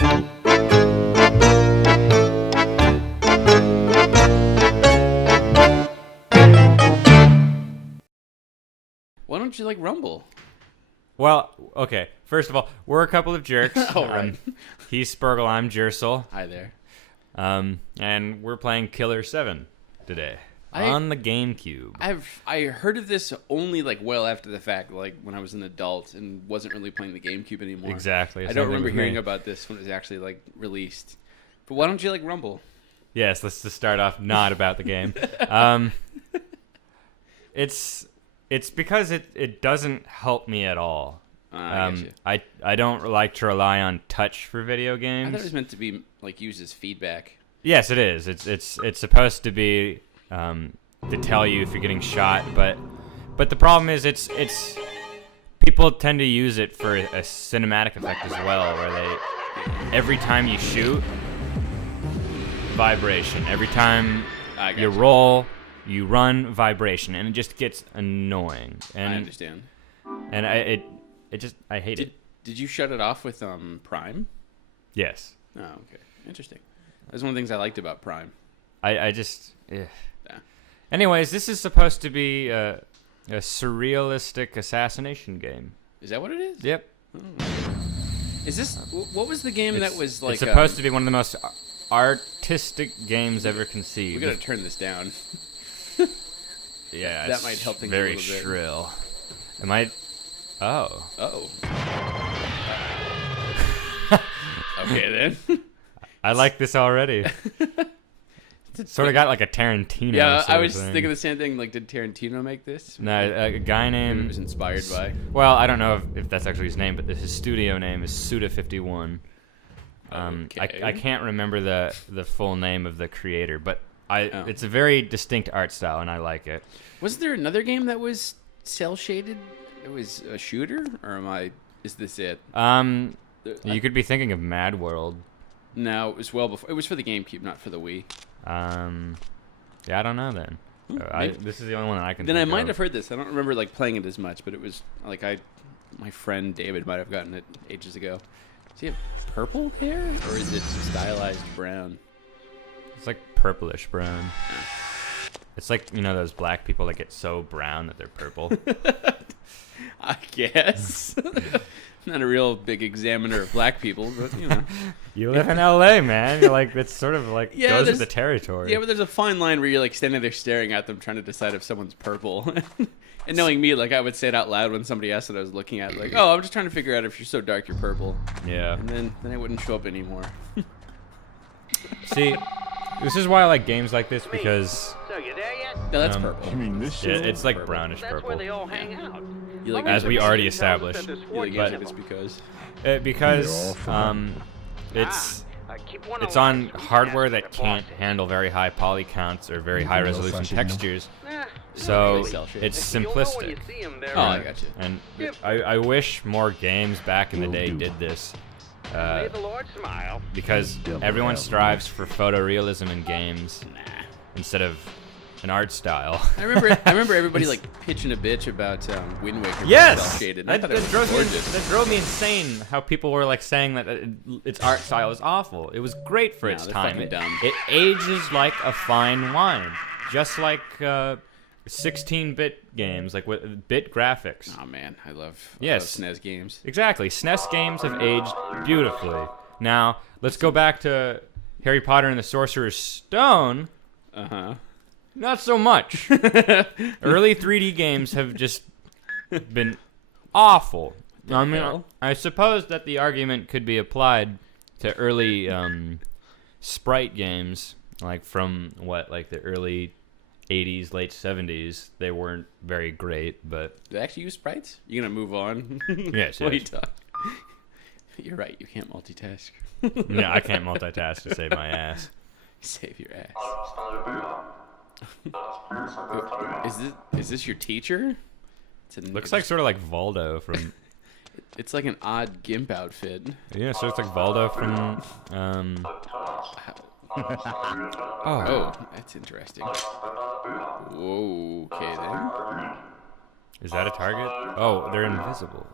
Why don't you like Rumble? Well, okay. First of all, we're a couple of jerks. All right. He's sPurgle, I'm Jersel. Hi there. And we're playing Killer7 today on the GameCube. I heard of this only like well after the fact, like when I was an adult and wasn't really playing the GameCube anymore. Exactly. I don't remember hearing about this when it was actually like released. But why don't you like Rumble? Yes, let's just start off not about the game. It's because it doesn't help me at all. I don't like to rely on touch for video games. I thought it was meant to be like used as feedback. Yes, it is. It's supposed to be to tell you if you're getting shot, but the problem is it's people tend to use it for a cinematic effect as well, where they every time you shoot, vibration. Every time you roll, you run, vibration, and it just gets annoying. And I understand. And I hate it. Did you shut it off with Prime? Yes. Oh, okay. Interesting. That's one of the things I liked about Prime. I just... Yeah. Anyways, this is supposed to be a surrealistic assassination game. Is that what it is? Yep. Oh. Is this... What was the game that was like... It's supposed to be one of the most artistic games ever conceived. We gotta turn this down. Yeah, that might help things very a little bit. shrill. Am I... Oh. Oh. Okay, then. I like this already. Sort of got like a Tarantino. Yeah, I was thing. thinking the same thing. Like, did Tarantino make this? No, a guy named... It was inspired by... Well, I don't know if that's actually his name, but his studio name is Suda51. Okay. I can't remember the full name of the creator, but it's a very distinct art style, and I like it. Was there another game that was cel-shaded? It was a shooter, or is this it? You could be thinking of Mad World. No, it was well before. It was for the GameCube, not for the Wii. Yeah, I don't know then. This is the only one that I can. Then think I might of. have heard this. I don't remember like playing it as much, but it was like my friend David might have gotten it ages ago. Does he have purple hair, or is it stylized brown? It's like purplish brown. It's like, you know, those black people that get so brown that they're purple. I guess. Not a real big examiner of black people, but you know. You live in LA, man. You're like, it's sort of like goes with the territory. Yeah, but there's a fine line where you're like standing there staring at them, trying to decide if someone's purple. And knowing me, like I would say it out loud when somebody asked what I was looking at, like, "Oh, I'm just trying to figure out if you're so dark you're purple." Yeah. And then I wouldn't show up anymore. See, this is why I like games like this, because So you there yet? No, that's purple. You mean this yeah, shit? it's like Purple. brownish That's where purple. they all hang out. You like As we already Knows established. that there's you like 40 games of like this them. Because Keep one it's alive on so we can hardware ask that the can't bosses. handle very high poly counts or very high resolution flashy, you know? textures, Nah, so really cel shaded. it's you'll know when you simplistic. see 'em there. Oh, I got you. And I wish more games back in the day did this, May the Lord smile. because everyone strives for photorealism in games instead of an art style. I remember everybody like pitching a bitch about Wind Waker being Yes, cel-shaded. I that thought it was gorgeous. drove me insane. How people were like saying that its art style was awful. It was great for No, its they're time. fucking dumb. It ages like a fine wine, just like 16-bit games, like with bit graphics. Oh man, I love Yes. SNES games. Exactly, SNES games have aged beautifully. Now let's go back to Harry Potter and the Sorcerer's Stone. Uh huh. Not so much. Early 3D games have just been awful. I mean, hell? I suppose that the argument could be applied to early sprite games, like from like the early 80s, late 70s. They weren't very great, but Do they actually use sprites? You gonna move on? Yes, What yes. you talk? You're right. You can't multitask. yeah, I can't multitask to save my ass. Save your ass. Is this your teacher? Looks like sort of like Valdo from. It's like an odd gimp outfit. Yeah, so it's like Valdo from. Oh, that's interesting. Whoa. Okay then. Is that a target? Oh, they're invisible.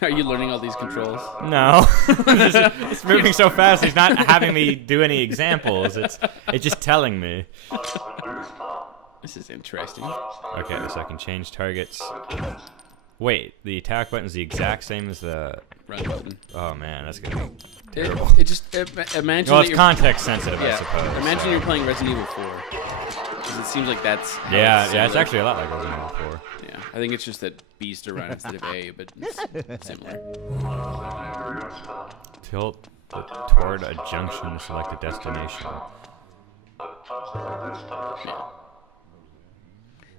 Are you learning all these controls? No, it's moving so fast. He's not having me do any examples. It's just telling me. This is interesting. Okay, so I can change targets. Wait, the attack button is the exact same as the Run button. Oh man, that's gonna be terrible. It just imagine. Well, that it's you're, context sensitive, I yeah. suppose. Imagine so. you're playing Resident Evil 4. 'Cause it seems like that's. how Yeah, it's yeah, it's similar. actually a lot like Resident Evil 4. Yeah, I think it's just that B's to run instead of A, but it's similar. Tilt toward a junction to select a destination.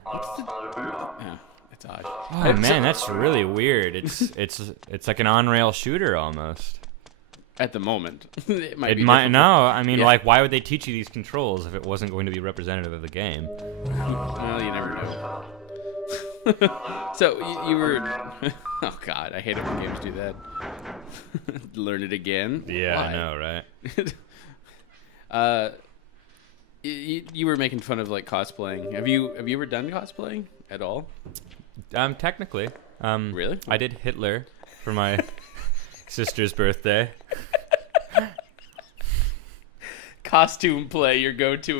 What's the? Yeah, it's odd. Oh man, that's really weird. It's like an on-rail shooter almost. At the moment, it might. It be might different. no. I mean, Yeah. like, why would they teach you these controls if it wasn't going to be representative of the game? Well, you never know. So you were. Oh God, I hate it when games do that. Learn it again. Yeah, Why? I know, right? You were making fun of like cosplaying. Have you ever done cosplaying at all? Technically, Really? I did Hitler for my sister's birthday. Costume play, your go-to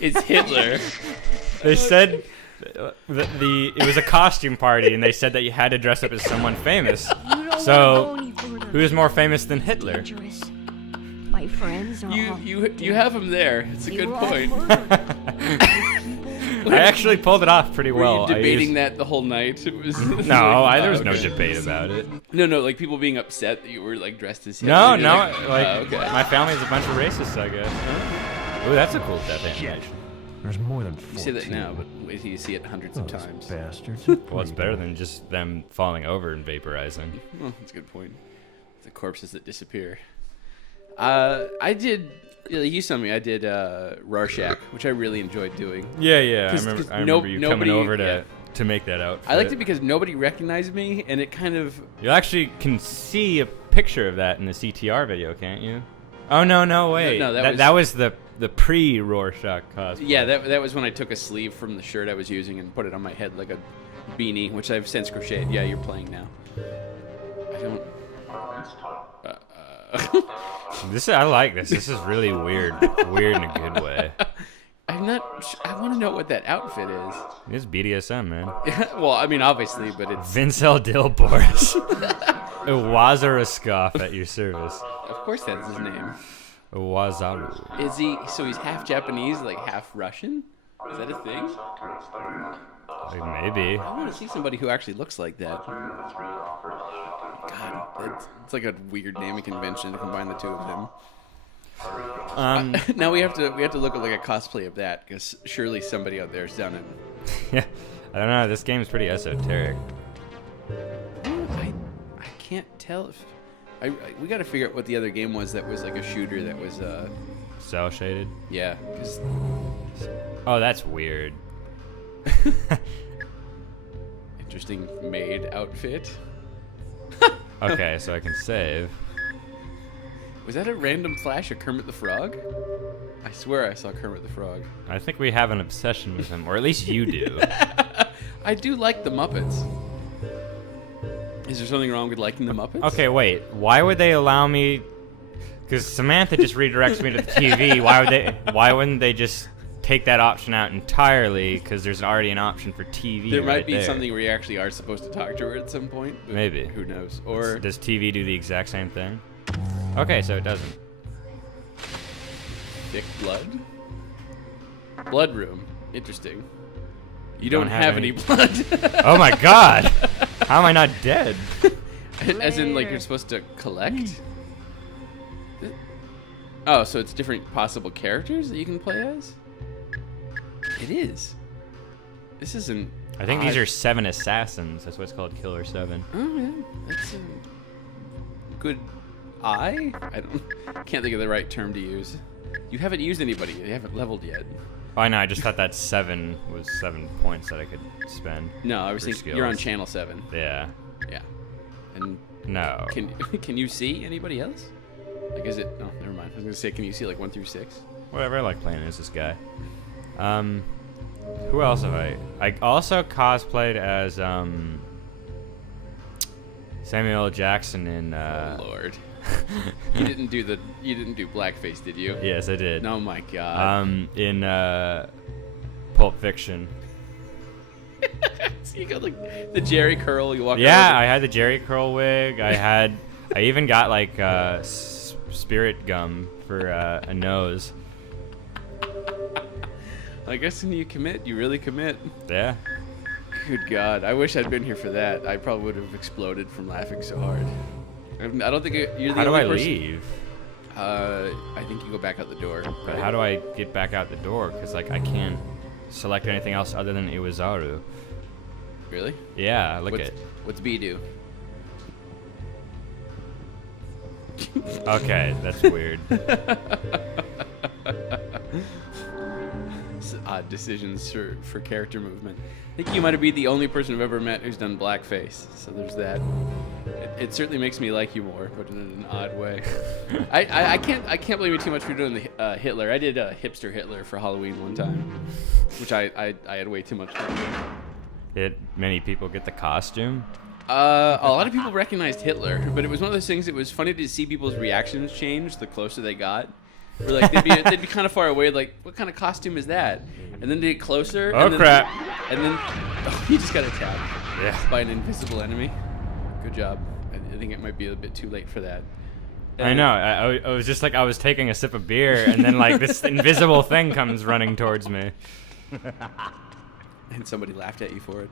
is Hitler. They said it was a costume party, and they said that you had to dress up as someone famous. So, who's more famous than Hitler? My friends are all You have him there. It's a good point. I actually pulled it off pretty Were well. you debating that the whole night? It was No, there was no okay. debate about it. No, like people being upset that you were like dressed as him. No, You're like okay. my family's a bunch of racists, I guess. Ooh, that's a cool death animation. There's more than 14. You say that now, but wait till you see it hundreds of Those times. bastards. Well, it's better than just them falling over and vaporizing. Well, that's a good point. The corpses that disappear. I did. You saw me. I did Rorschach, which I really enjoyed doing. Yeah, I 'Cause remember you nobody- coming over yeah. to make that out. I liked it because nobody recognized me, and it kind of. You actually can see a picture of that in the CTR video, can't you? Oh no, wait. No, that was the pre-Rorschach cosplay. Yeah, that was when I took a sleeve from the shirt I was using and put it on my head like a beanie, which I've since crocheted. Yeah, you're playing now. I don't. I like this. This is really weird. Weird in a good way. I'm not. I want to know what that outfit is. It's BDSM, man. Well, I mean, obviously, but it's. Vincel Dilboris. Wazaruskov at your service. Of course, that's his name. Wazaru. Is he? So he's half Japanese, like half Russian? Is that a thing? Like, maybe. I want to see somebody who actually looks like that. God, it's like a weird naming convention to combine the two of them. Now we have to look at like a cosplay of that because surely somebody out there has done it. Yeah. I don't know. This game is pretty esoteric. I can't tell if we got to figure out what the other game was that was like a shooter that was Cell shaded. yeah, 'cause Oh, that's weird. interesting maid outfit. Okay, so I can save. Was that a random flash of Kermit the Frog? I swear I saw Kermit the Frog. I think we have an obsession with him, or at least you do. I do like the Muppets. Is there something wrong with liking the Muppets? Okay, wait. Why would they allow me? Because Samantha just redirects me to the TV. Why wouldn't they just take that option out entirely? Because there's already an option for TV. There might right be there. something where you actually are supposed to talk to her at some point. But Maybe. Who knows? Or Does TV do the exact same thing? Okay, so it doesn't. thick blood? Blood room. Interesting. You don't have any blood. Oh my god! How am I not dead? As in, like, you're supposed to collect? Oh, so it's different possible characters that you can play as? It is. This isn't. I think these odd. are 7 assassins. That's what it's called, Killer7. Oh, yeah. That's a good eye? Can't think of the right term to use. You haven't used anybody. You haven't leveled yet. Oh, I know. I just thought that 7 was 7 points that I could spend. No, I was For thinking you're on skills. channel 7. Yeah. Yeah. And No. can you see anybody else? Like, is it? Oh, never mind. I was gonna say, can you see like 1 through 6? Whatever. I like playing as this guy. Who else have I? I also cosplayed as Samuel L. Jackson in. Oh Lord. You didn't do blackface, did you? Yes, I did. Oh my God. In Pulp Fiction. So you got like the Jerry curl. You walk. Yeah, I had the Jerry curl wig. I even got like spirit gum for a nose. I guess when you commit, you really commit. Yeah. Good God, I wish I'd been here for that. I probably would have exploded from laughing so hard. I don't think you're the How do only I person. leave? I think you go back out the door. But how do I get back out the door? Because like I can't select anything else other than Iwazaru. Really? Yeah, look at. What's B do? Okay, that's weird. It's odd decisions for character movement. I think you might be the only person I've ever met who's done blackface. So there's that. It certainly makes me like you more, but in an odd way. I can't blame you too much for doing the Hitler. I did hipster Hitler for Halloween one time, which I had way too much fun with. Did many people get the costume? A lot of people recognized Hitler, but it was one of those things. It was funny to see people's reactions change the closer they got. Or like they'd be kind of far away, like, what kind of costume is that? And then they get closer. Oh, and then, crap. And then he just got attacked Yeah. by an invisible enemy. Good job. I think it might be a bit too late for that. I know. I was just like I was taking a sip of beer, and then like this invisible thing comes running towards me. And somebody laughed at you for it.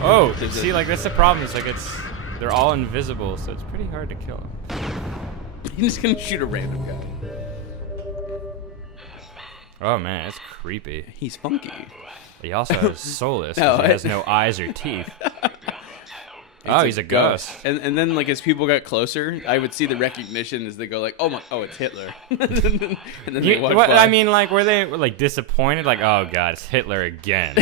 Oh, see, like that's the problem. It's like they're all invisible, so it's pretty hard to kill them. You're just gonna shoot a random guy. Oh man, it's creepy. He's funky. He also has soulless. No, 'Cause he has no eyes or teeth. Oh, he's a ghost. And then like as people got closer, I would see the recognition as they go like, oh, it's Hitler. and then they walk by. I mean, like, were they like disappointed? Like, oh god, it's Hitler again.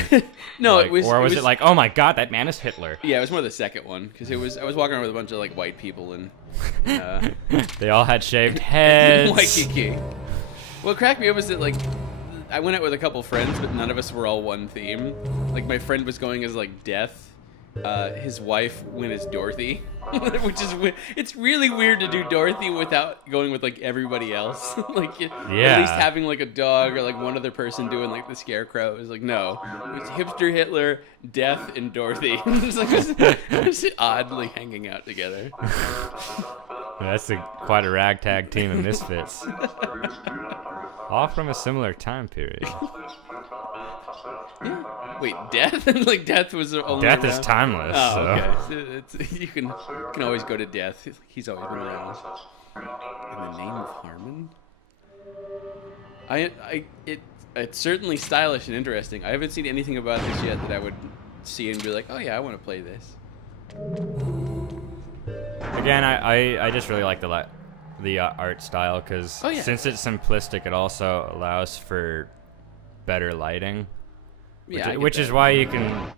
No, like, it was. Or was it like, oh my god, that man is Hitler? Yeah, it was more the second one because I was walking around with a bunch of like white people and They all had shaved heads. Waikiki. What cracked me up was that like I went out with a couple friends, but none of us were all one theme. Like my friend was going as like Death. His wife went as Dorothy, which is it's really weird to do Dorothy without going with like everybody else. Like at least having like a dog or like one other person doing like the Scarecrow. It was like no, it's hipster Hitler, Death, and Dorothy. It's oddly hanging out together. That's quite a ragtag team of misfits. All from a similar time period. Wait, Death? Like Death was only Death around? is timeless. Oh, so. okay. You can always go to Death. He's always been around. In the name of Harmon? It's certainly stylish and interesting. I haven't seen anything about this yet that I would see and be like, oh yeah, I want to play this. Again, I just really like the art style because since it's simplistic, it also allows for better lighting. Yeah, which is why you can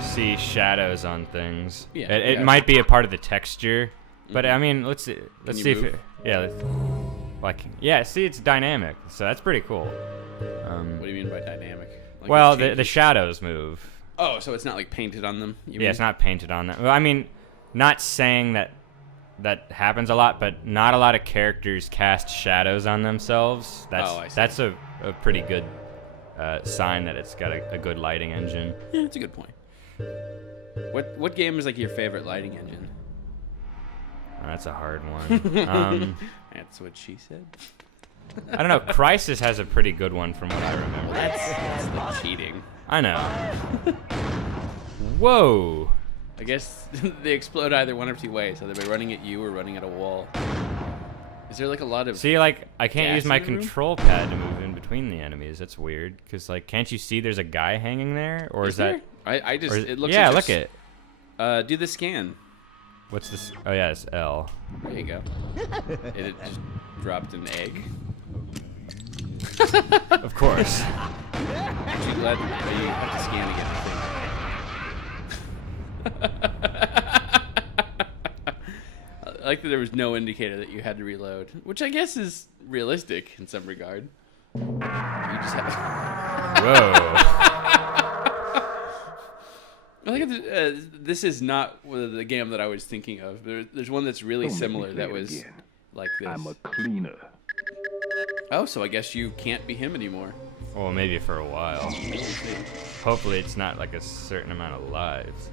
see shadows on things. Yeah, it might be a part of the texture, but I mean, let's see move? see, it's dynamic, so that's pretty cool. What do you mean by dynamic? Like well, it's the shadows move. Oh, so it's not like painted on them? It's not painted on them. Well, I mean, not saying that happens a lot, but not a lot of characters cast shadows on themselves. That's a pretty good sign that it's got a good lighting engine. Yeah, that's a good point. What game is like your favorite lighting engine? That's a hard one. That's what she said. I don't know. Crysis has a pretty good one from what I remember. That's like cheating. I know. Whoa. I guess they explode either one of two ways, either by running at you or running at a wall. Is there like a lot of... See, like, I can't use my in the room? control pad to move in between the enemies. That's weird. Because, like, can't you see there's a guy hanging there? Or is that... It looks yeah, like look it. do the scan. What's this? Oh, yeah, it's L. There you go. It just dropped an egg. Of course. Aren't you glad that you have to scan again, I like that there was no indicator that you had to reload, which I guess is realistic in some regard. You just have... Whoa. I think this is not the game that I was thinking of. There's one that's really similar that was like this. I'm a cleaner. Oh, so I guess you can't be him anymore. Well, maybe for a while. Hopefully it's not like a certain amount of lives.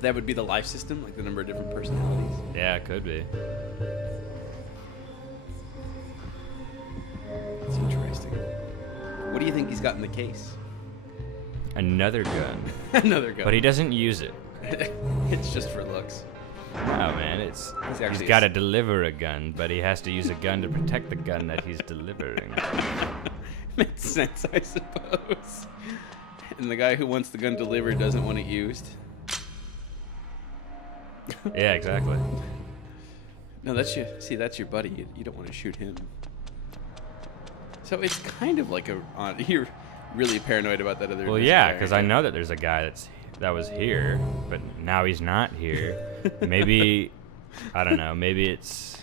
That would be the life system, like the number of different personalities. Yeah, it could be. That's interesting. What do you think he's got in the case? Another gun. Another gun. But he doesn't use it. It's just for looks. No, man, he's got to deliver a gun, but he has to use a gun to protect the gun that he's delivering. Makes sense, I suppose. And the guy who wants the gun delivered doesn't want it used. Yeah, exactly. No, that's your buddy. You don't want to shoot him. So it's kind of like you're really paranoid about that other. Well, yeah, because I know that there's a guy that was here, but now he's not here. Maybe, I don't know. Maybe it's.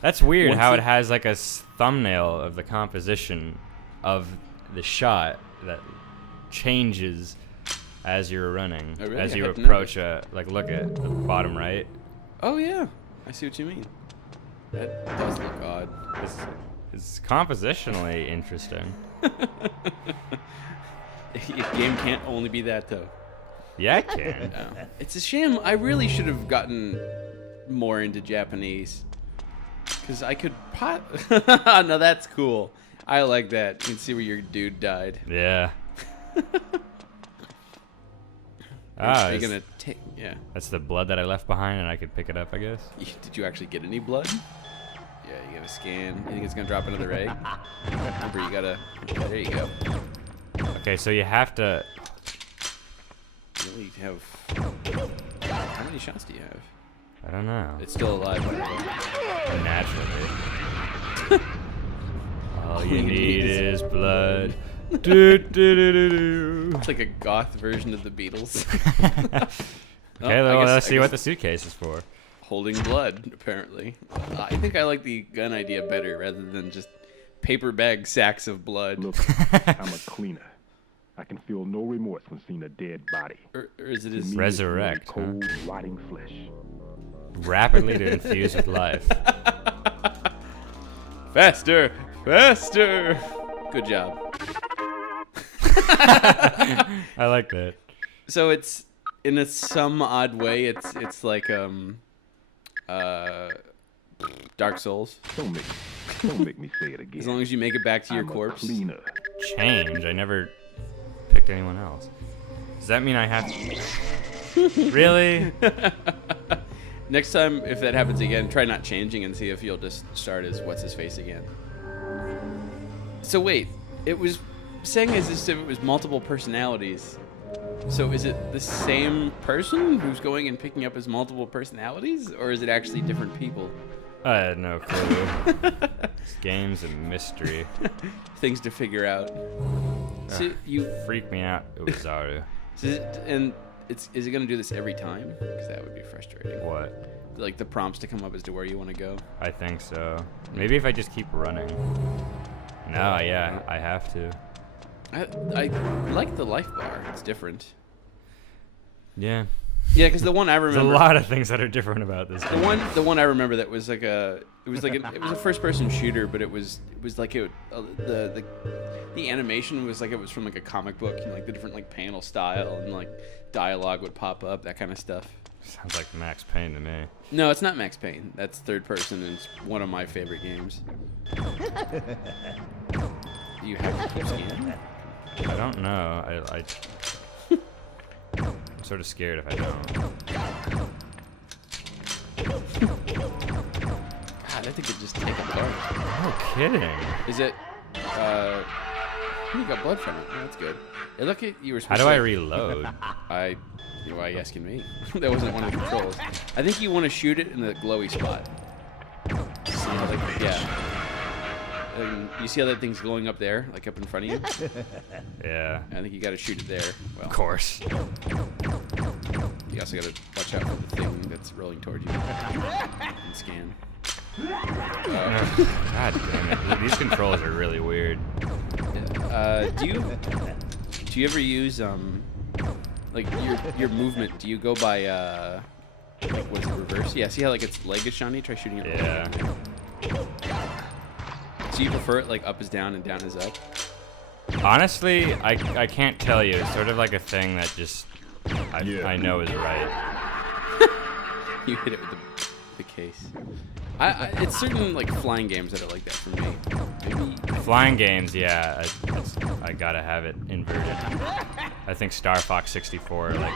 That's weird how it has like a thumbnail of the composition of the shot that changes as you're running, oh, really? as you I hadn't approach noticed. look at the bottom right. Oh yeah, I see what you mean. That does look odd. It's compositionally interesting. Game can't only be that though. Yeah, it can. No. It's a shame. I really should have gotten more into Japanese. Because I could No, that's cool. I like that. You can see where your dude died. Yeah. Are you gonna take? Yeah. That's the blood that I left behind, and I could pick it up, I guess. Did you actually get any blood? Yeah, you gotta scan. You think it's gonna drop another egg? Remember, you gotta. There you go. Okay, so you have to. You only have. How many shots do you have? I don't know. It's still alive. By the way. Naturally. All you need is blood. Do, do, do, do, do. It's like a goth version of the Beatles. Okay, well, let's see what the suitcase is for. Holding blood, apparently. I think I like the gun idea better rather than just paper bag sacks of blood. Look, I'm a cleaner. I can feel no remorse when seeing a dead body. Or is it To his... me, Resurrect, it's cold, rotting flesh. Rapidly to infuse with life. Faster! Faster! Good job. I like that. So it's, in some odd way, it's like, Dark Souls. Don't make me say it again. As long as you make it back to your I'm corpse. A cleaner. Change. I never picked anyone else. Does that mean I have to? Really? Next time, if that happens again, try not changing and see if you'll just start as what's-his-face again. So wait, it was saying as if it was multiple personalities. So is it the same person who's going and picking up his multiple personalities, or is it actually different people? I had no clue. This game's a mystery. Things to figure out. So you Freak me out, Uzaru. is it going to do this every time? Because that would be frustrating. What? Like the prompts to come up as to where you want to go. I think so. Maybe if I just keep running. No, yeah, I have to. I like the life bar. It's different. Yeah. Yeah, because the one I There's remember. a lot of things that are different about this game. The one I remember that was like it was a first person shooter, but it was like the animation was like it was from like a comic book, you know, like the different like panel style and like dialogue would pop up, that kind of stuff. Sounds like Max Payne to me. No, it's not Max Payne. That's third person, and it's one of my favorite games. You have to keep scanning? I don't know. I'm sort of scared if I don't. God, I think it just take apart. No kidding. Is it? You got blood from it. Oh, that's good. Hey, look at you were. How do I reload? Why are you asking me? That wasn't one of the controls. I think you want to shoot it in the glowy spot. See how, like, yeah. And you see how that thing's glowing up there, like up in front of you? Yeah. I think you got to shoot it there. Well, Of course. you also got to watch out for the thing that's rolling toward you. And scan. God damn it. These controls are really weird. Do Do you ever use like your movement? Do you go by like what's it, reverse? Yeah. See how like its leg is shiny? Try shooting it. Yeah. So you prefer it like up is down and down is up? Honestly, I can't tell you. It's sort of like a thing that just I know is right. You hit it with the case. It's certain like flying games that are like that for me. Maybe Flying games, yeah. I gotta have it inverted. I think Star Fox 64. Like,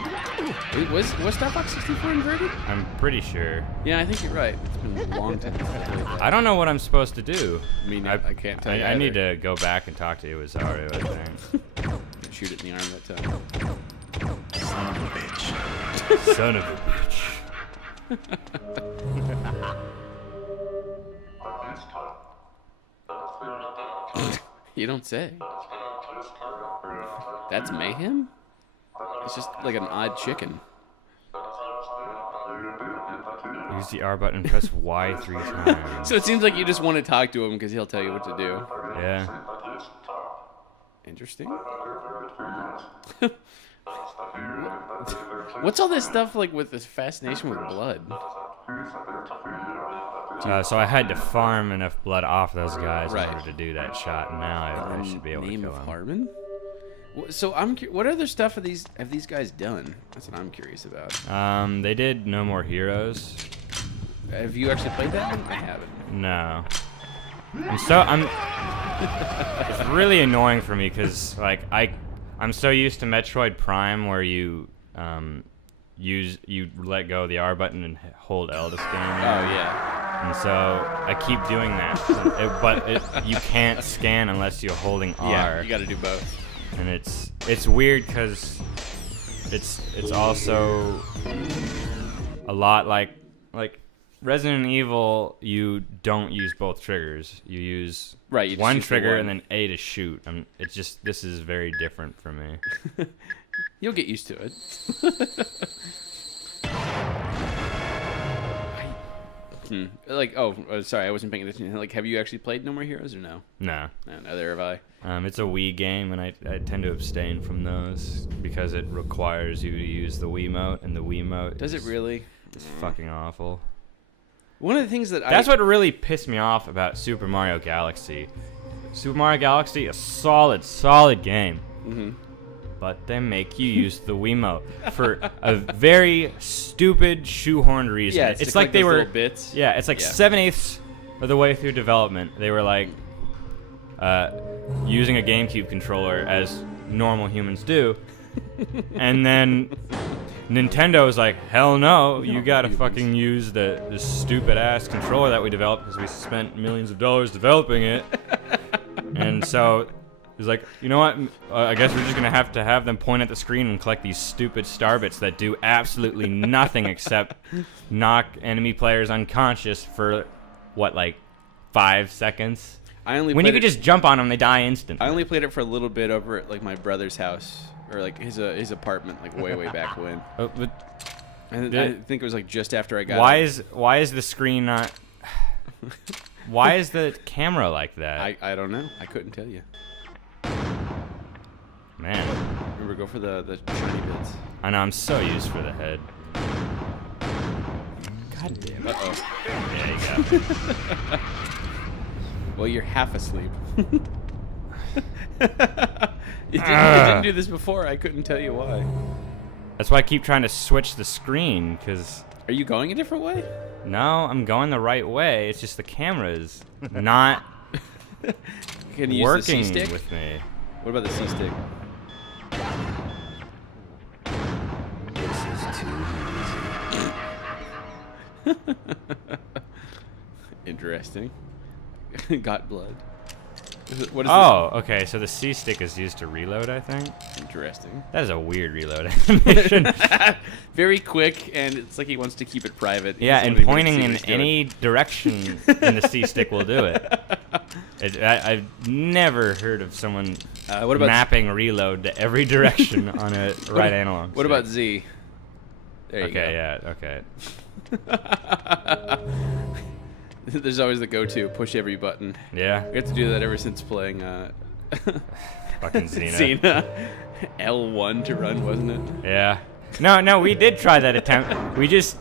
wait, was Star Fox 64 inverted? I'm pretty sure. Yeah, I think you're right. It's been a long time since I played that. I don't know what I'm supposed to do. I mean, I can't tell you. I need to go back and talk to Iwasaru, I think. Shoot it in the arm that time. Son of a bitch. Son of a bitch. You don't say. That's mayhem? It's just like an odd chicken. Use the R button and press Y 3 times. So it seems like you just want to talk to him because he'll tell you what to do. Yeah. Interesting. What's all this stuff like with this fascination with blood? So I had to farm enough blood off those guys Right. in order to do that shot, and now I should be able to Name kill of them. Harmon? So what other stuff have these guys done? That's what I'm curious about. They did No More Heroes. Have you actually played that one? I haven't. No. It's really annoying for me because like I'm so used to Metroid Prime where you let go of the R button and hold L to scan. Oh yeah. And so I keep doing that, but you can't scan unless you're holding R. Yeah, you got to do both. And it's weird because it's also a lot like Resident Evil. You don't use both triggers. You use Right, you just one use the trigger one. and then A to shoot. It's just this is very different for me. You'll get used to it. Like, sorry, I wasn't paying attention. Like, have you actually played No More Heroes or no? No. No, neither have I. It's a Wii game, and I tend to abstain from those because it requires you to use the Wiimote, and the Wiimote Does it really? is fucking awful. One of the things that That's what really pissed me off about Super Mario Galaxy. Super Mario Galaxy, a solid game. Mm-hmm. But they make you use the Wiimote for a very stupid shoehorned reason. Yeah, it's like they those were little bits. Yeah, it's like Yeah. 7/8 of the way through development. They were like using a GameCube controller as normal humans do, and then Nintendo was like, "Hell no, you gotta fucking use the stupid ass controller that we developed because we spent millions of dollars developing it." And so he's like, you know what? I guess we're just gonna have to have them point at the screen and collect these stupid star bits that do absolutely nothing except knock enemy players unconscious for what, like 5 seconds? When you could just jump on them, they die instantly. I only played it for a little bit over at like my brother's house or like his apartment, like way back when. But And I think it was like just after I got. why is the screen not? Why is the camera like that? I don't know. I couldn't tell you. Man, Remember, go for the shiny bits. I know I'm so used for the head. God damn it! Uh-oh. Yeah, you got me. Well, you're half asleep. You didn't do this before. I couldn't tell you why. That's why I keep trying to switch the screen, because... Are you going a different way? No, I'm going the right way. It's just the camera's not Can you use the working C-stick? with me. What about the C-stick? Interesting. Got blood. What is Oh, okay, so the C-stick is used to reload, I think? this? Interesting. That is a weird reload animation. Very quick, and it's like he wants to keep it private. He Yeah, doesn't and want anybody pointing to see in what he's any direction in the C-stick will do it. I've never heard of someone What about mapping reload to every direction on a right analog What stick. about Z? There you Okay, yeah, okay. There's always the go-to, push every button. Yeah. We have to do that ever since playing Fucking Xena. Xena. L1 to run, wasn't it? Yeah. No, we did try that attempt. We just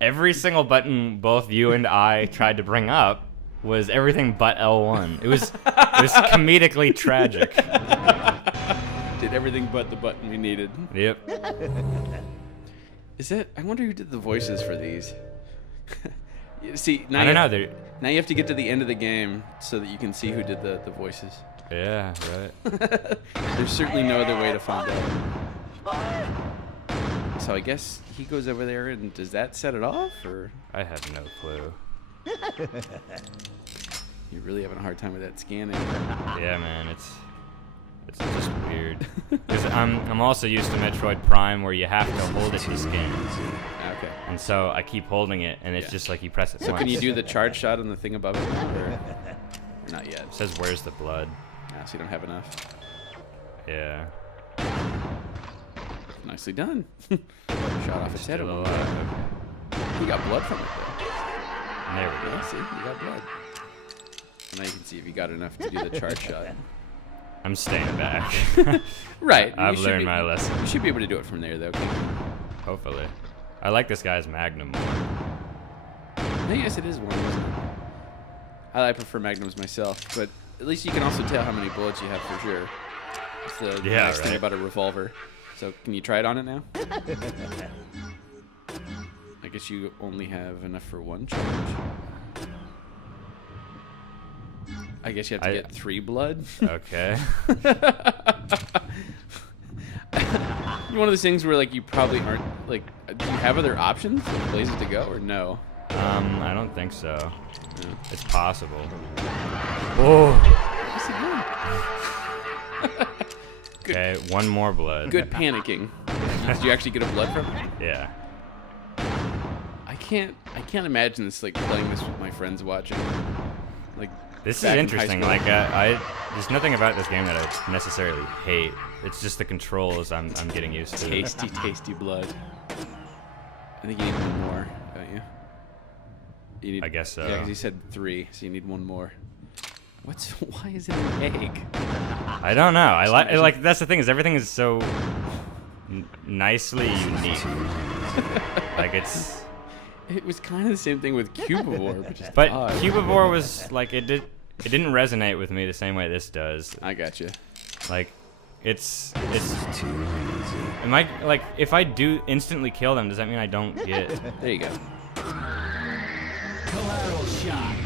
every single button both you and I tried to bring up was everything but L1. It was comedically tragic. Did everything but the button we needed. Yep. Is that? I wonder who did the voices for these. See, now I don't know. now you have to get to the end of the game so that you can see who did the voices. Yeah, right. There's certainly no other way to find out. So I guess he goes over there, and does that set it off, or? I have no clue. You're really having a hard time with that scanning. Yeah, man, it's just weird. Because I'm also used to Metroid Prime where you have to hold it to scan. Okay. And so I keep holding it, and it's Yeah. just like you press it So once. can you do the charge shot on the thing above it, or not yet? It says, where's the blood? No, so you don't have enough. Yeah. Nicely done. Shot off his head. Still at one alive. point. You got blood from it, though. And there we go. Yeah, see, you got blood. And now you can see if you got enough to do the charge shot. I'm staying back. Right. I've you should learned my lesson. You should be able to do it from there, though. Hopefully. I like this guy's Magnum more. I guess it is one, isn't it? I prefer Magnums myself, but at least you can also tell how many bullets you have for sure. It's the Yeah, nice thing right. about a revolver. So can you try it on it now? I guess you only have enough for one charge. I guess you have to get 3 blood. Okay. One of those things where like you probably aren't like. Do you have other options, places to go, or no? I don't think so. No. It's possible. Oh. Good. Okay, one more blood. Good panicking. Did you actually get a blood from it? Yeah. I can't imagine this like playing this with my friends watching. Like This is back in high interesting. school. Like, there's nothing about this game that I necessarily hate. It's just the controls I'm getting used to. tasty blood. I think you need one more, don't you? You need, I guess so. Yeah, because you said 3, so you need one more. Why is it an egg? I don't know. I like that's the thing is everything is so nicely unique. Like it's. It was kind of the same thing with Cubivore, which is But odd. Cubivore was like it didn't resonate with me the same way this does. I got you. Like it's am I like if I do instantly kill them, does that mean I don't get? There you go. Collateral shot.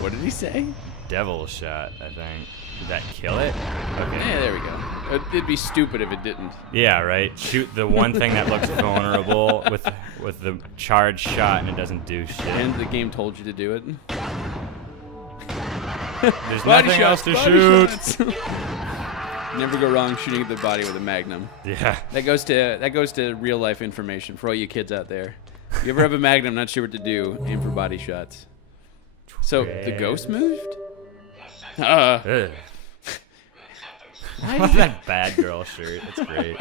What did he say? Devil shot, I think. Did that kill it? Okay. Yeah, there we go. It'd be stupid if it didn't. Yeah, right. Shoot the one thing that looks vulnerable with the charged shot, and it doesn't do shit. And the game told you to do it. There's nothing else to shoot. shoot. Never go wrong shooting at the body with a magnum. Yeah. That goes to real life information for all you kids out there. If you ever have a magnum, not sure what to do, aim for body shots. So the ghost moved? Ugh. Why I love did that bad girl shirt. It's great.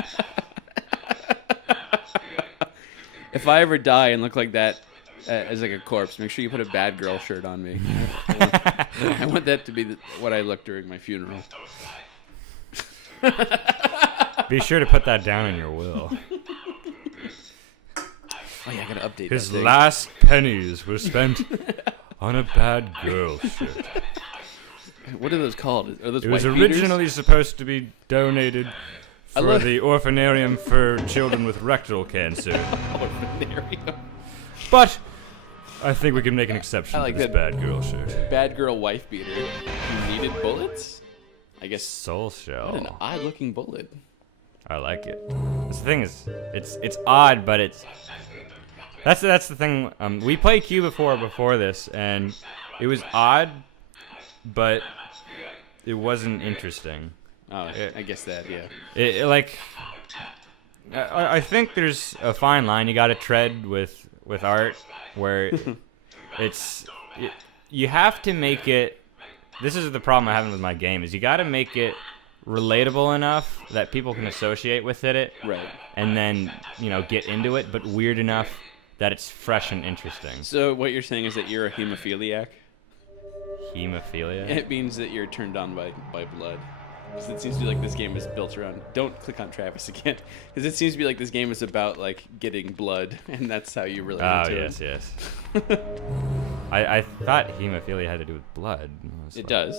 If I ever die and look like that as like a corpse, make sure you put a bad girl shirt on me. I want that to be what I look during my funeral. Be sure to put that down in your will. Oh yeah, I gotta update His that thing. last pennies were spent on a bad girl shirt. What are those called? Are those It was white beaters? originally supposed to be donated I for love- the orphanarium for children with rectal cancer. Orphanarium. But I think we can make an exception I like for this that. bad girl shirt. Bad girl wife beater. You needed bullets? I guess. Soul What an shell. odd looking bullet. I like it. The thing is, it's odd, but it's that's the thing. We played before this, and it was odd, but it wasn't interesting. Oh, I guess that, yeah. I think there's a fine line you got to tread with art where you have to make it. This is the problem I'm having with my game is you got to make it relatable enough that people can associate with it, Right. and then get into it, but weird enough that it's fresh and interesting. So what you're saying is that you're a hemophiliac? Hemophilia. It means that you're turned on by blood. Because it seems to be like this game is built around. Don't click on Travis again. Because it seems to be like this game is about like getting blood, and that's how you really. Oh into yes, it. yes. I thought hemophilia had to do with blood. It does.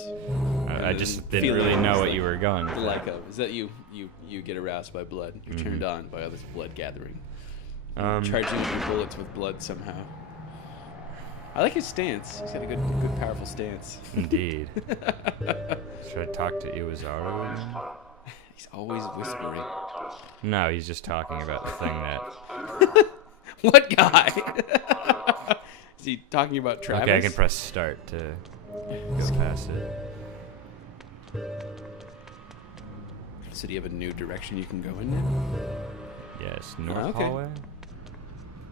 I just didn't really know what you were going for. Like is that you get aroused by blood? You're turned on by all this blood gathering. Charging your bullets with blood somehow. I like his stance. He's got a good powerful stance. Indeed. Should I talk to Iwazaru? He's always whispering. No, he's just talking about the thing that... What guy? Is he talking about Travis? Okay, I can press start to go past it. So do you have a new direction you can go in now? Yes, north okay. hallway.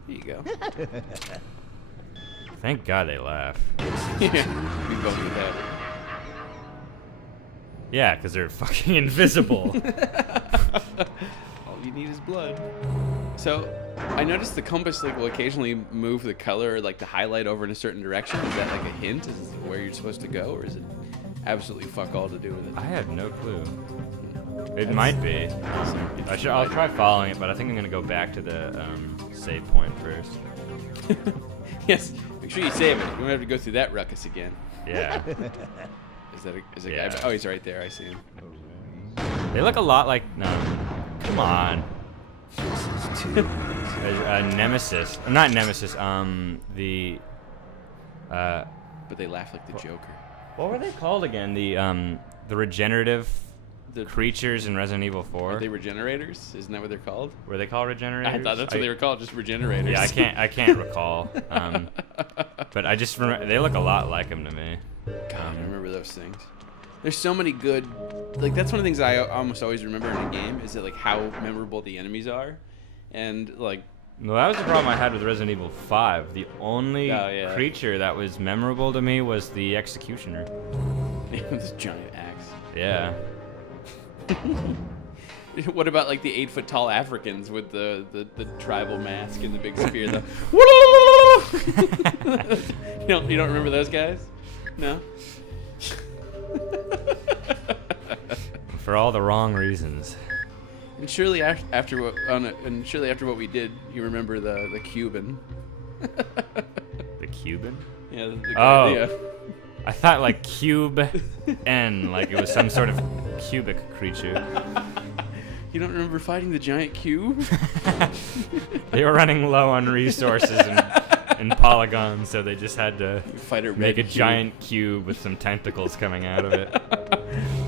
There you go. Thank God they laugh. Yeah, we both with that. Yeah, because they're fucking invisible. All you need is blood. So, I noticed the compass will occasionally move the color or the highlight over in a certain direction. Is that like a hint? Is it where you're supposed to go, or is it absolutely fuck all to do with it? I have no clue. It might be. I'll try following it, but I think I'm gonna go back to the save point first. Yes, make sure you save it. You won't have to go through that ruckus again. Yeah. Is a Yeah. guy? Oh, he's right there. I see him. They look a lot like come on. Nemesis. Not Nemesis. The. But they laugh like the Joker. What were they called again? The regenerative The creatures in Resident Evil 4. Are they regenerators? Isn't that what they're called? Were they called regenerators? I thought that's what they were called, just regenerators. Yeah, I can't recall. But I just remember they look a lot like them to me. God, I remember those things. There's so many good, that's one of the things I almost always remember in a game is that how memorable the enemies are, and Well, that was the problem I had with Resident Evil 5. The only creature that was memorable to me was the Executioner. this giant axe. Yeah. What about the 8-foot tall Africans with the tribal mask and the big spear? You don't remember those guys? No. For all the wrong reasons. And surely after what we did, you remember the Cuban. The Cuban? Yeah. The Oh. yeah. I thought cube N, it was some sort of cubic creature. You don't remember fighting the giant cube? They were running low on resources and polygons, so they just had to Fight a make a red cube. giant cube with some tentacles coming out of it.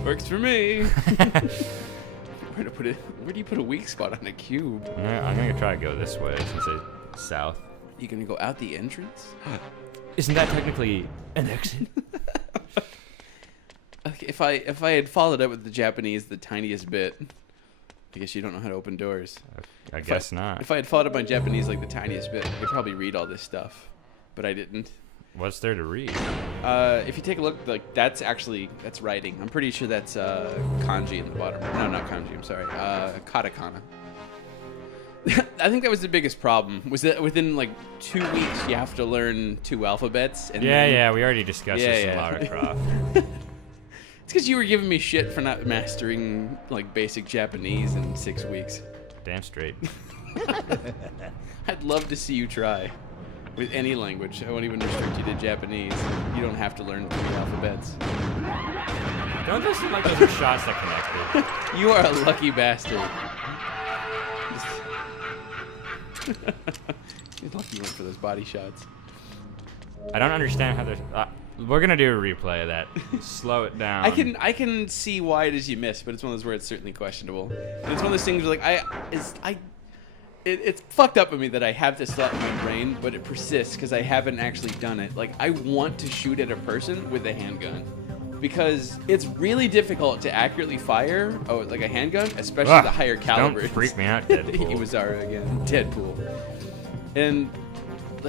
Works for me. Where do you put a weak spot on a cube? I'm gonna try to go this way since it's south. You gonna go out the entrance? Isn't that technically an exit? If I had followed up with the Japanese the tiniest bit, I guess you don't know how to open doors. I guess not. If I had followed up on Japanese the tiniest bit, I could probably read all this stuff, but I didn't. What's there to read? If you take a look, that's writing. I'm pretty sure that's kanji in the bottom. No, not kanji. I'm sorry. Katakana. I think that was the biggest problem. Was that within 2 weeks you have to learn 2 alphabets? And Yeah, we already discussed this in Lara Croft. It's because you were giving me shit for not mastering basic Japanese in 6 weeks. Damn straight. I'd love to see you try with any language. I won't even restrict you to Japanese. You don't have to learn 3 alphabets. Don't those seem like those are shots that connected? You are a lucky bastard. You're lucky you went for those body shots. I don't understand how they're... we're gonna do a replay of that. Slow it down. I can see why it is you miss, but it's one of those where it's certainly questionable. And it's one of those things where it's fucked up with me that I have this thought in my brain, but it persists because I haven't actually done it. I want to shoot at a person with a handgun because it's really difficult to accurately fire a handgun, especially the higher calibers. Don't freak me out, Deadpool. Iwazaru again. Deadpool. And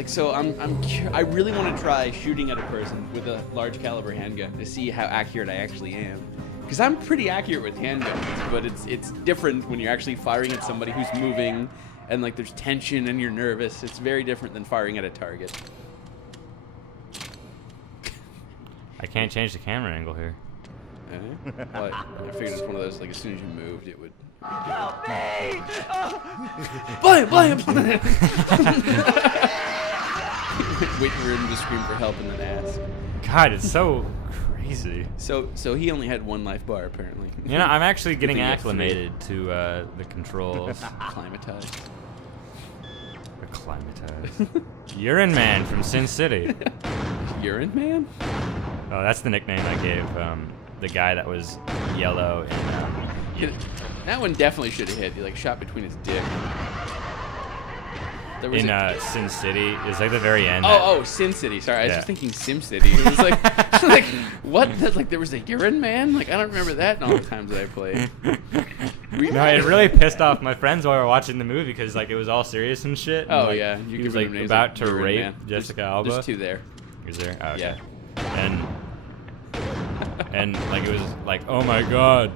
so I really want to try shooting at a person with a large caliber handgun to see how accurate I actually am. Because I'm pretty accurate with handguns, but it's different when you're actually firing at somebody who's moving and there's tension and you're nervous. It's very different than firing at a target. I can't change the camera angle here. Well, I figured it's one of those, like, as soon as you moved, it would... Help me! Blind! Wait for him to scream for help and then ask. God, it's so crazy. So he only had one life bar, apparently. You know, I'm actually getting think you have three. acclimated to the controls. Acclimatized. Acclimatized. Urine Man from Sin City. Urine Man? Oh, that's the nickname I gave the guy that was yellow in. That one definitely should have hit. He, like, shot between his dick. There was Sin City. It's like the very end. Sin City. Sorry, I was Yeah. just thinking Sim City. It was like, what? Like, there was a urine man? Like, I don't remember that in all the times that I played. No, it really pissed off my friends while we were watching the movie because like it was all serious and shit. Oh, and, like, yeah. He was like about to rape Jessica Alba. There's two there. Is there? Oh, okay. Yeah. And like it was like, oh my god,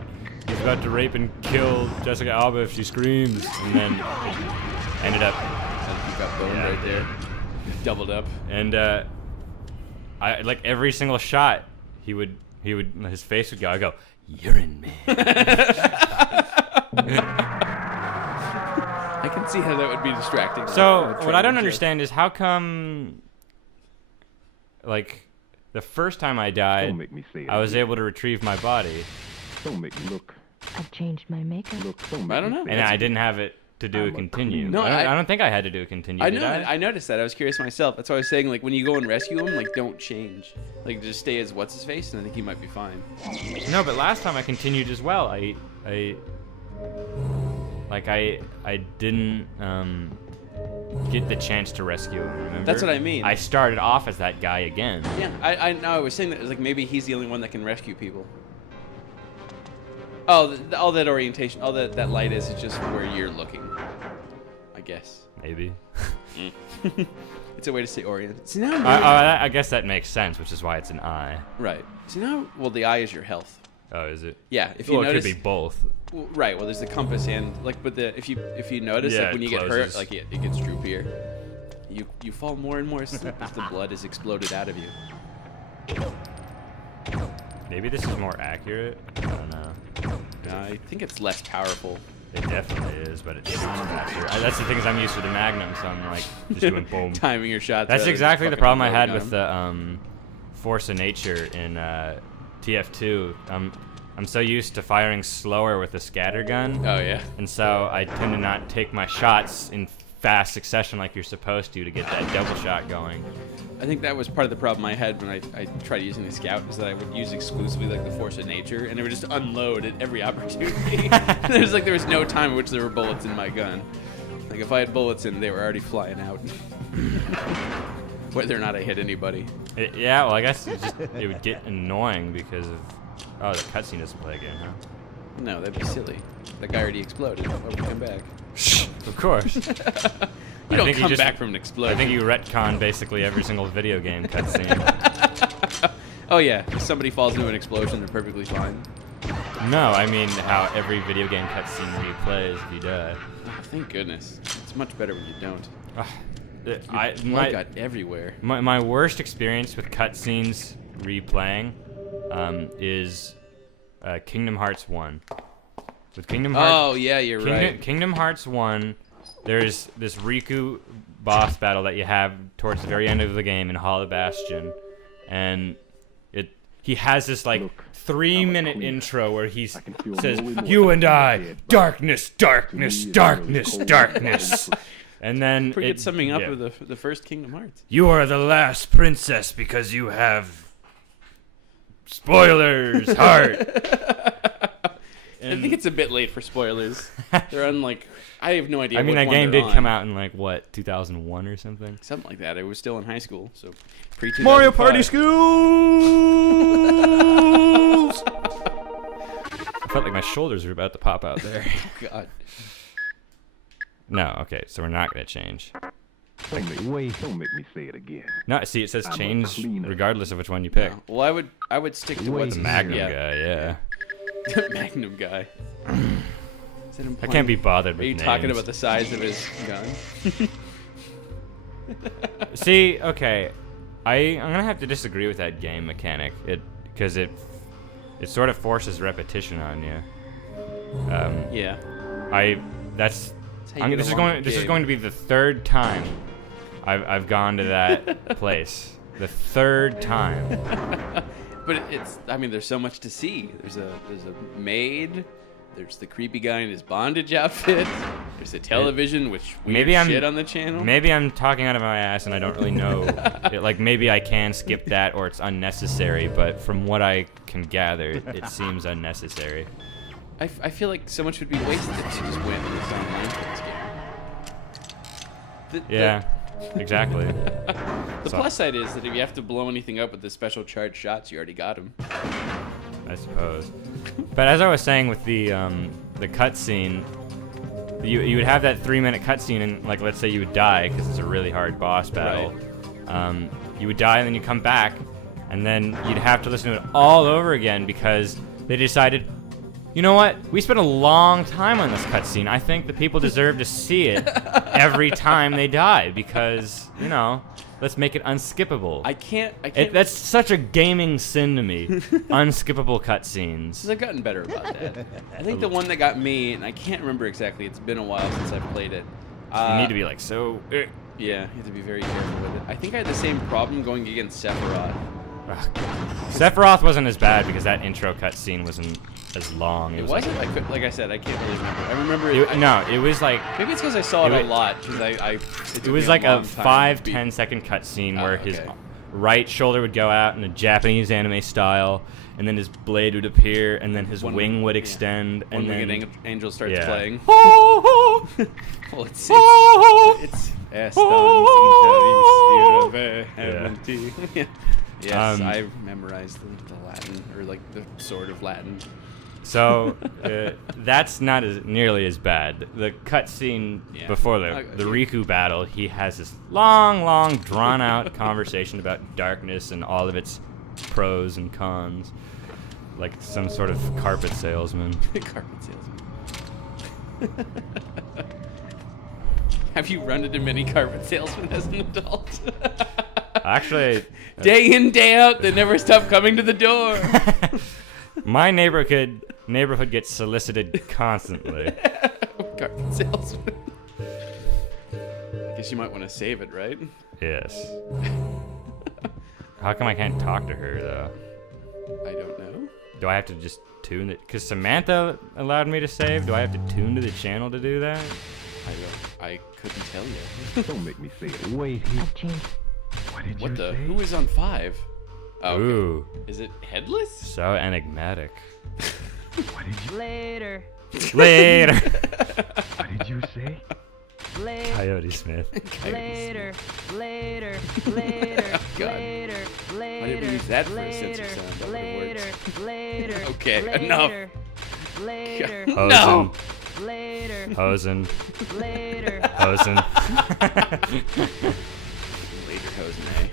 he's about to rape and kill Jessica Alba if she screams, and then it ended up. You got boned right there. Doubled up. And I like every single shot, his face would go. I go, urine man. I can see how that would be distracting. So what I don't understand is how come, like, the first time I died, Don't make me say it I was again. able to retrieve my body, Don't make me look. I've changed my makeup. Don't make I don't me know. say and it. I didn't have it to do a I'm a continue. clean- No, I I- don't think I had to do a continue. I did know. I? I noticed that. I was curious myself. That's why I was saying, like, when you go and rescue him, like, don't change. Like, just stay as what's his face, and I think he might be fine. No, but last time I continued as well. I didn't get the chance to rescue him. Remember? That's what I mean. I started off as that guy again. Yeah, I know. I was saying that, like, maybe he's the only one that can rescue people. Oh, all that orientation, all that light is just where you're looking. I guess. Maybe. It's a way to stay oriented. See now, I guess that makes sense, which is why it's an eye. right. See now, well, the eye is your health. Oh, is it? Yeah, if you Well, it notice, could be both. well, right. Well, there's the compass and like, but if you notice, Yeah, like when it you get hurt, closes. like it gets droopier. You fall more and more asleep as the blood is exploded out of you. Maybe this is more accurate. I don't know. I think it's less powerful. It definitely is, but it's faster. That's the thing is I'm used to the Magnum, so I'm like just doing boom. Timing your shots. That's rather than exactly the fucking problem I loading had on with them. the Force of Nature in TF2. I'm so used to firing slower with the scatter gun, Oh yeah. and so I tend to not take my shots in fast succession like you're supposed to get that double shot going. I think that was part of the problem I had when I tried using the Scout, is that I would use exclusively like the Force of Nature, and it would just unload at every opportunity. There was no time in which there were bullets in my gun. Like if I had bullets in, they were already flying out. Whether or not I hit anybody. Yeah, well I guess it would get annoying because of the cutscene doesn't play again, huh? No, that'd be silly. That guy already exploded. Why would he come back? Of course. You don't come back from an I explosion. think you retcon basically every single video game cutscene. Oh yeah, if somebody falls into an explosion, they're perfectly fine. No, I mean how every video game cutscene replays if you die. Oh, thank goodness. It's much better when you don't. My, got everywhere. my worst experience with cutscenes replaying is Kingdom Hearts 1. With Kingdom Hearts. Oh yeah, you're right. Kingdom Hearts 1, there's this Riku boss battle that you have towards the very end of the game in Hall of Bastion, and he has this like Look, 3-minute cleaner. intro where he I can feel says, no remorse. "You and I, Dead. darkness, darkness, To me, it's darkness, cold. darkness." And then Pretty good summing up yeah. of the first Kingdom Hearts. You are the last princess because you have spoilers heart. I think it's a bit late for spoilers. They're on like I have no idea. I mean, which that one game they're did on. come out in like what 2001 or something. Something like that. I was still in high school, so pre Mario Party Schools. I felt like my shoulders were about to pop out there. God. No, okay, so we're not gonna change. Don't make me say it again. No, see, it says I'm a change cleaner. regardless of which one you pick. No. Well, I would stick to what's The Magnum yeah. guy, yeah. Magnum guy. Is that I implying- can't be bothered Are with you names. talking about the size of his gun? See, okay, I'm gonna have to disagree with that game mechanic. Because it sort of forces repetition on you. Yeah. This how you get is along with this is game. going to be the third time I've gone to that place. The third time. But I mean, there's so much to see. There's a maid. There's the creepy guy in his bondage outfit. There's a television, which weird shit on the channel. Maybe I'm talking out of my ass and I don't really know. Like, maybe I can skip that or it's unnecessary, but from what I can gather, it seems unnecessary. I feel like so much would be wasted if you just went and saw online for this game. Yeah, exactly. The plus side is that if you have to blow anything up with the special charged shots, you already got them. I suppose. But as I was saying with the cutscene, you would have that 3-minute cutscene, and like let's say you would die because it's a really hard boss battle. Right. You would die, and then you come back, and then you'd have to listen to it all over again because they decided, you know what? We spent a long time on this cutscene. I think the people deserve to see it every time they die because, you know, let's make it unskippable. I can't. That's such a gaming sin to me. Unskippable cutscenes. They've gotten better about that. I think the one that got me, and I can't remember exactly. It's been a while since I've played it. You need to be like Yeah, you have to be very careful with it. I think I had the same problem going against Sephiroth. Sephiroth wasn't as bad because that intro cutscene wasn't as long. It was wasn't. Like I said, I can't really remember. I remember. it was like. Maybe it's because I saw it a was- lot. Because It was like a 5-10 second cutscene where his okay. right shoulder would go out in a Japanese anime style, and then his blade would appear, and then his wing would extend, and then One Angel starts playing. Oh, Well, it's oh, Yes, I've memorized the Latin, or like the sort of Latin. So that's not nearly as bad. The cutscene before the Riku battle, he has this long, drawn-out conversation about darkness and all of its pros and cons, like some sort of carpet salesman. Carpet salesman. Have you run into many carpet salesmen as an adult? Actually, day in, day out, they never stop coming to the door. my neighborhood gets solicited constantly. Carpet salesman. Guess you might want to save it, right? Yes. How come I can't talk to her though? I don't know. Do I have to just tune it? Because Samantha allowed me to save. Do I have to tune to the channel to do that? I couldn't tell you. Don't make me say it. Wait, I've changed. what did What you the? say? Who is on 5? Oh, okay. Ooh, Is it headless? so enigmatic. What did you Later. Later. What did you say? Later. Coyote Smith. Later. Later. Later. God. Later. Later. Why did we use that for a later, censor sound? That later, later. Okay, later, enough. Later. No! Later. Hosen. Later. Hosen. Later, Jose.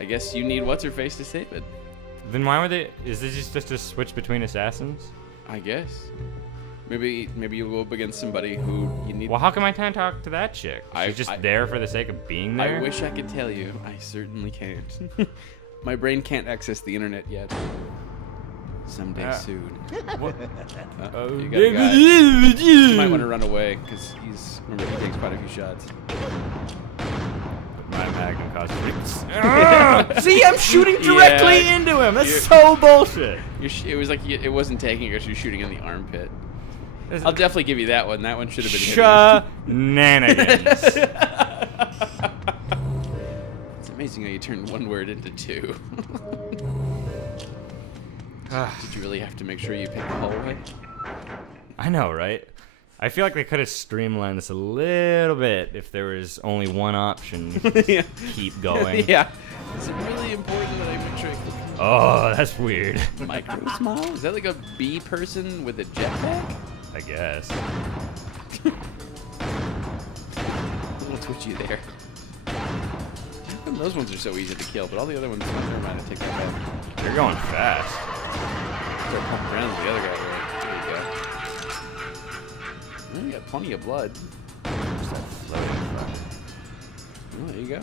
I guess you need what's-her-face to save it. Then why would they? Is this just a switch between assassins? I guess. Maybe you'll go up against somebody who you need. Well, how come I can't talk to that chick? I- She's just I- there for the sake of being there? I wish I could tell you. I certainly can't. My brain can't access the internet yet. Someday soon. What? You got a guy. You might want to run away because remember, he takes quite a few shots. My magnum causes. See, I'm shooting directly Yeah, into him. That's you're- so bullshit. It was like it wasn't taking because you're shooting in the armpit. I'll definitely give you that one. That one should have been Shenanigans. It's amazing how you turn one word into two. Did you really have to make sure you pick the hallway? I know, right? I feel like they could have streamlined this a little bit if there was only one option. Yeah. Keep going. Yeah. Is it really important that I make sure I click Oh, that's weird. micro smile? Is that like a bee person with a jetpack? I guess. A little twitchy there. How come those ones are so easy to kill, but all the other ones, never mind, I take that back. They're going fast. Start pumping around with the other guy. Right? There you go. You got plenty of blood. Just that floating fuck. Oh, there you go.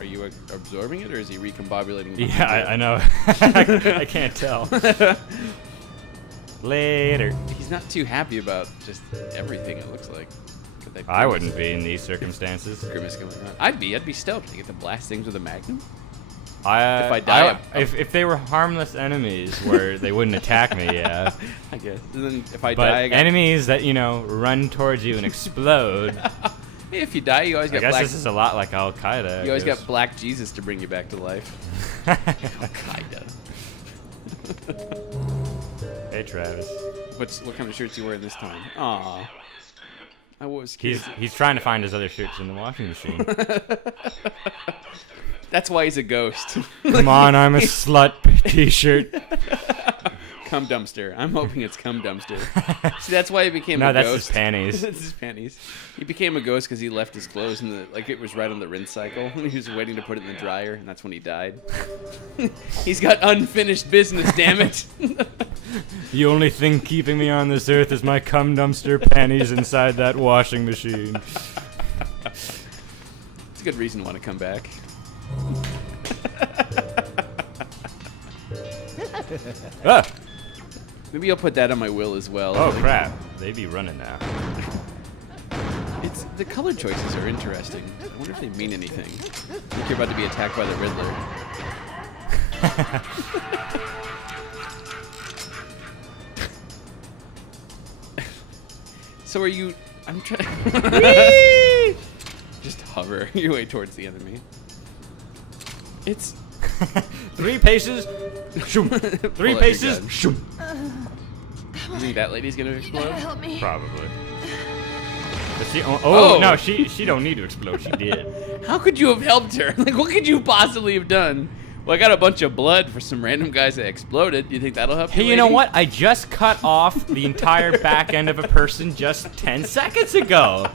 Are you absorbing it, or is he recombobulating? Yeah, I know. I can't tell. Later. He's not too happy about just everything, it looks like. Got that I grimace- wouldn't be in these circumstances. Grimace going on. I'd be stoked to get to blast things with a magnum. If If I die, if they were harmless enemies where they wouldn't attack me, yeah. I guess. And then if I But die, I got, enemies that, you know, run towards you and explode. hey, if you die, you always I got guess black. this is a lot like Al Qaeda. You always got Black Jesus to bring you back to life. Kinda. Hey, Travis. What kind of shirts you wearing this time? Aw. I was kidding. He's trying to find his other shirts in the washing machine. That's why he's a ghost. Come on, I'm a slut t-shirt. Cum dumpster. I'm hoping it's cum dumpster. See, that's why he became No, a that's ghost. his panties. That's his panties. He became a ghost because he left his clothes in the it was right on the rinse cycle. He was waiting to put it in the dryer, and that's when he died. He's got unfinished business. Damn it. The only thing keeping me on this earth is my cum dumpster panties inside that washing machine. It's a good reason to want to come back. Ah! Maybe I'll put that on my will as well. Oh crap! They be running now. It's the color choices are interesting. I wonder if they mean anything. I think you're about to be attacked by the Riddler. So are you? I'm trying. Just hover your way towards the enemy. It's 3 paces. Shoom. 3 Pull out your paces. gun. Shoom. You think that lady's gonna explode? Help me. Probably. But she, Oh. no, she don't need to explode. She did. How could you have helped her? Like, what could you possibly have done? Well, I got a bunch of blood for some random guys that exploded. Do you think that'll help? Hey, you know what? I just cut off the entire back end of a person just 10 seconds ago.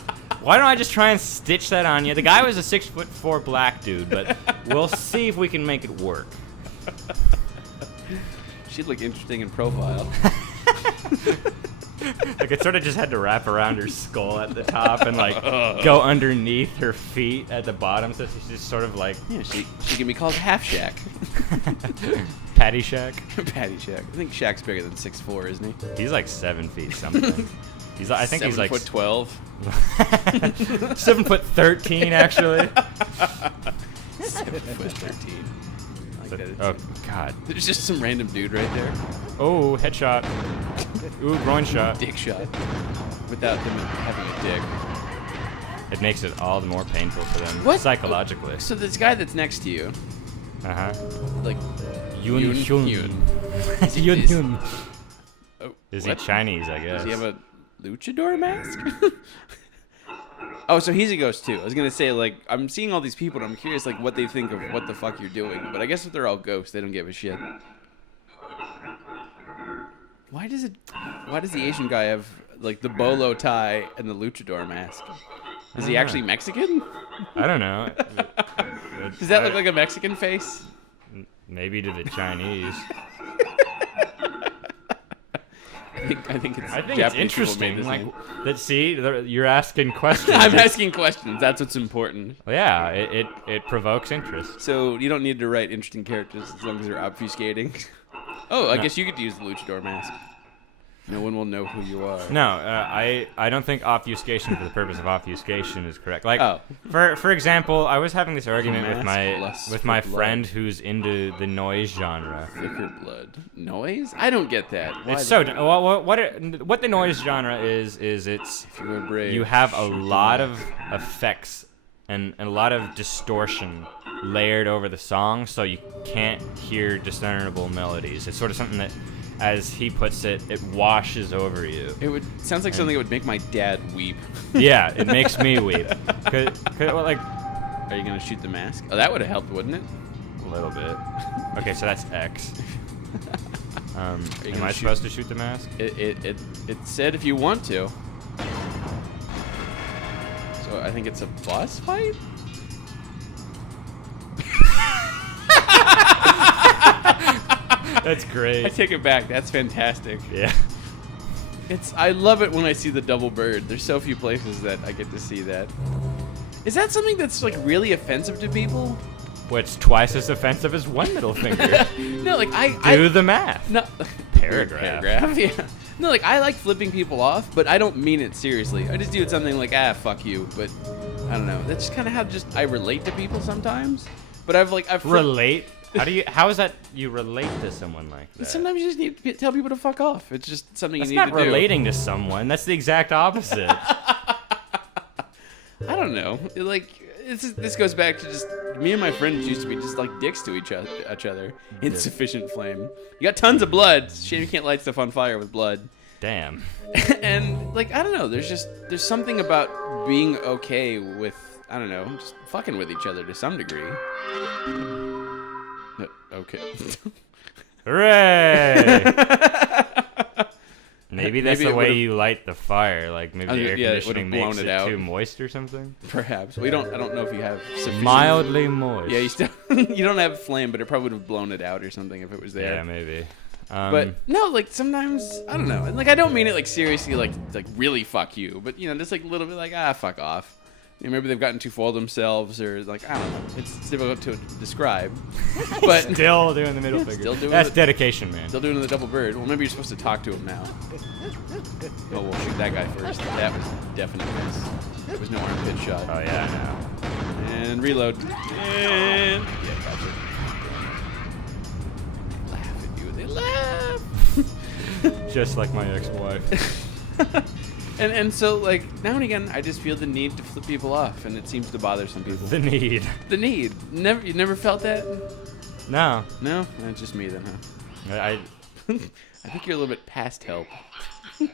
Why don't I just try and stitch that on you? The guy was a 6'4" black dude, but we'll see if we can make it work. She'd look interesting in profile. Like, it sort of just had to wrap around her skull at the top and, like, go underneath her feet at the bottom, so she's just sort of like Yeah, she can be called Half Shack. Patty Shack. Patty Shack. I think Shack's bigger than 6'4", isn't he? He's like 7 feet something. I think he's like 7'12". 7'13", actually. 7'13". I like that. Oh God. There's just some random dude right there. Oh, headshot. Ooh, groin shot. Dick shot. Without them having a dick. It makes it all the more painful for them What? psychologically. So this guy that's next to you, Uh-huh. like Yun Hyun. Is he- Yun is- Hyun. oh, Is he what? Chinese, I guess? Does he have a luchador mask? Oh, so he's a ghost too. I was gonna say, like, I'm seeing all these people and I'm curious, like, what they think of what the fuck you're doing. But I guess if they're all ghosts, they don't give a shit. Why does the Asian guy have, like, the bolo tie and the luchador mask? Is he actually Mexican? I don't know. Does that look like a Mexican face? Maybe to the Chinese. I think it's I think Japanese it's people made interesting. this Like name. that. See, you're asking questions. I'm asking questions. That's what's important. Yeah, it provokes interest. So you don't need to write interesting characters as long as they're obfuscating. Oh, I No. guess you could use the luchador mask. No one will know who you are. No, I don't think obfuscation for the purpose of obfuscation is correct. Like, Oh. for example, I was having this argument with Mask lust my for blood. friend who's into the noise genre. Thicker blood. Noise? I don't get that. Why It's so the- well, what the noise genre is it's If you were brave, you have a shoot the lot knife. of effects and a lot of distortion layered over the song, so you can't hear discernible melodies. It's sort of something that, as he puts it, it washes over you. It sounds like something that would make my dad weep. Yeah, it makes me weep. Well, like Are you gonna shoot the mask? Oh, that would have helped, wouldn't it? a little bit. Okay, so that's X. you Am gonna I shoot- supposed to shoot the mask? It said if you want to. So I think it's a boss fight. That's I great. take it back. That's fantastic. Yeah. I love it when I see the double bird. There's so few places that I get to see that. Is that something that's like really offensive to people? what's twice as offensive as one middle finger. No, like Do the math. no Paragraph. Yeah. No, like I like flipping people off, but I don't mean it seriously. I just do it something like fuck you, but I don't know. That's just kind of how I relate to people sometimes. But I've Relate? How is that you relate to someone like that? Sometimes you just need to tell people to fuck off. It's just something That's you need not to do. relating to someone. That's the exact opposite. I don't know. This goes back to just me and my friends used to be just like dicks to each other. Insufficient flame. You got tons of blood. Shame you can't light stuff on fire with blood. Damn. And like I don't know. There's something about being okay with I don't know just fucking with each other to some degree. Okay. Hooray! Maybe that's Maybe the it way would've- you light the fire. Like maybe the air yeah, it conditioning would've makes blown it it out. too moist or something. Perhaps. I don't know if you have sufficient. Mildly moist. Yeah, you still you don't have flame, but it probably would have blown it out or something if it was there. Yeah, maybe. But no, like sometimes I don't know. Like I don't mean it like seriously, like really fuck you, but you know, just like a little bit like fuck off. You know, maybe they've gotten too full of themselves, or like I don't know. It's difficult to describe. But still doing the middle finger. Still doing That's the- dedication, man. still doing the double bird. Well, maybe you're supposed to talk to him now. Oh, we'll shoot that guy first. That was definitely miss. There was no armpit shot. Oh yeah, I And reload. And yeah, gotcha. Laugh at you. They laugh. know. Just like my ex-wife. And so like now and again, I just feel the need to flip people off, and it seems to bother some people. The need. The need. You never felt that? No. No, that's just me then, huh? I I think you're a little bit past help. You're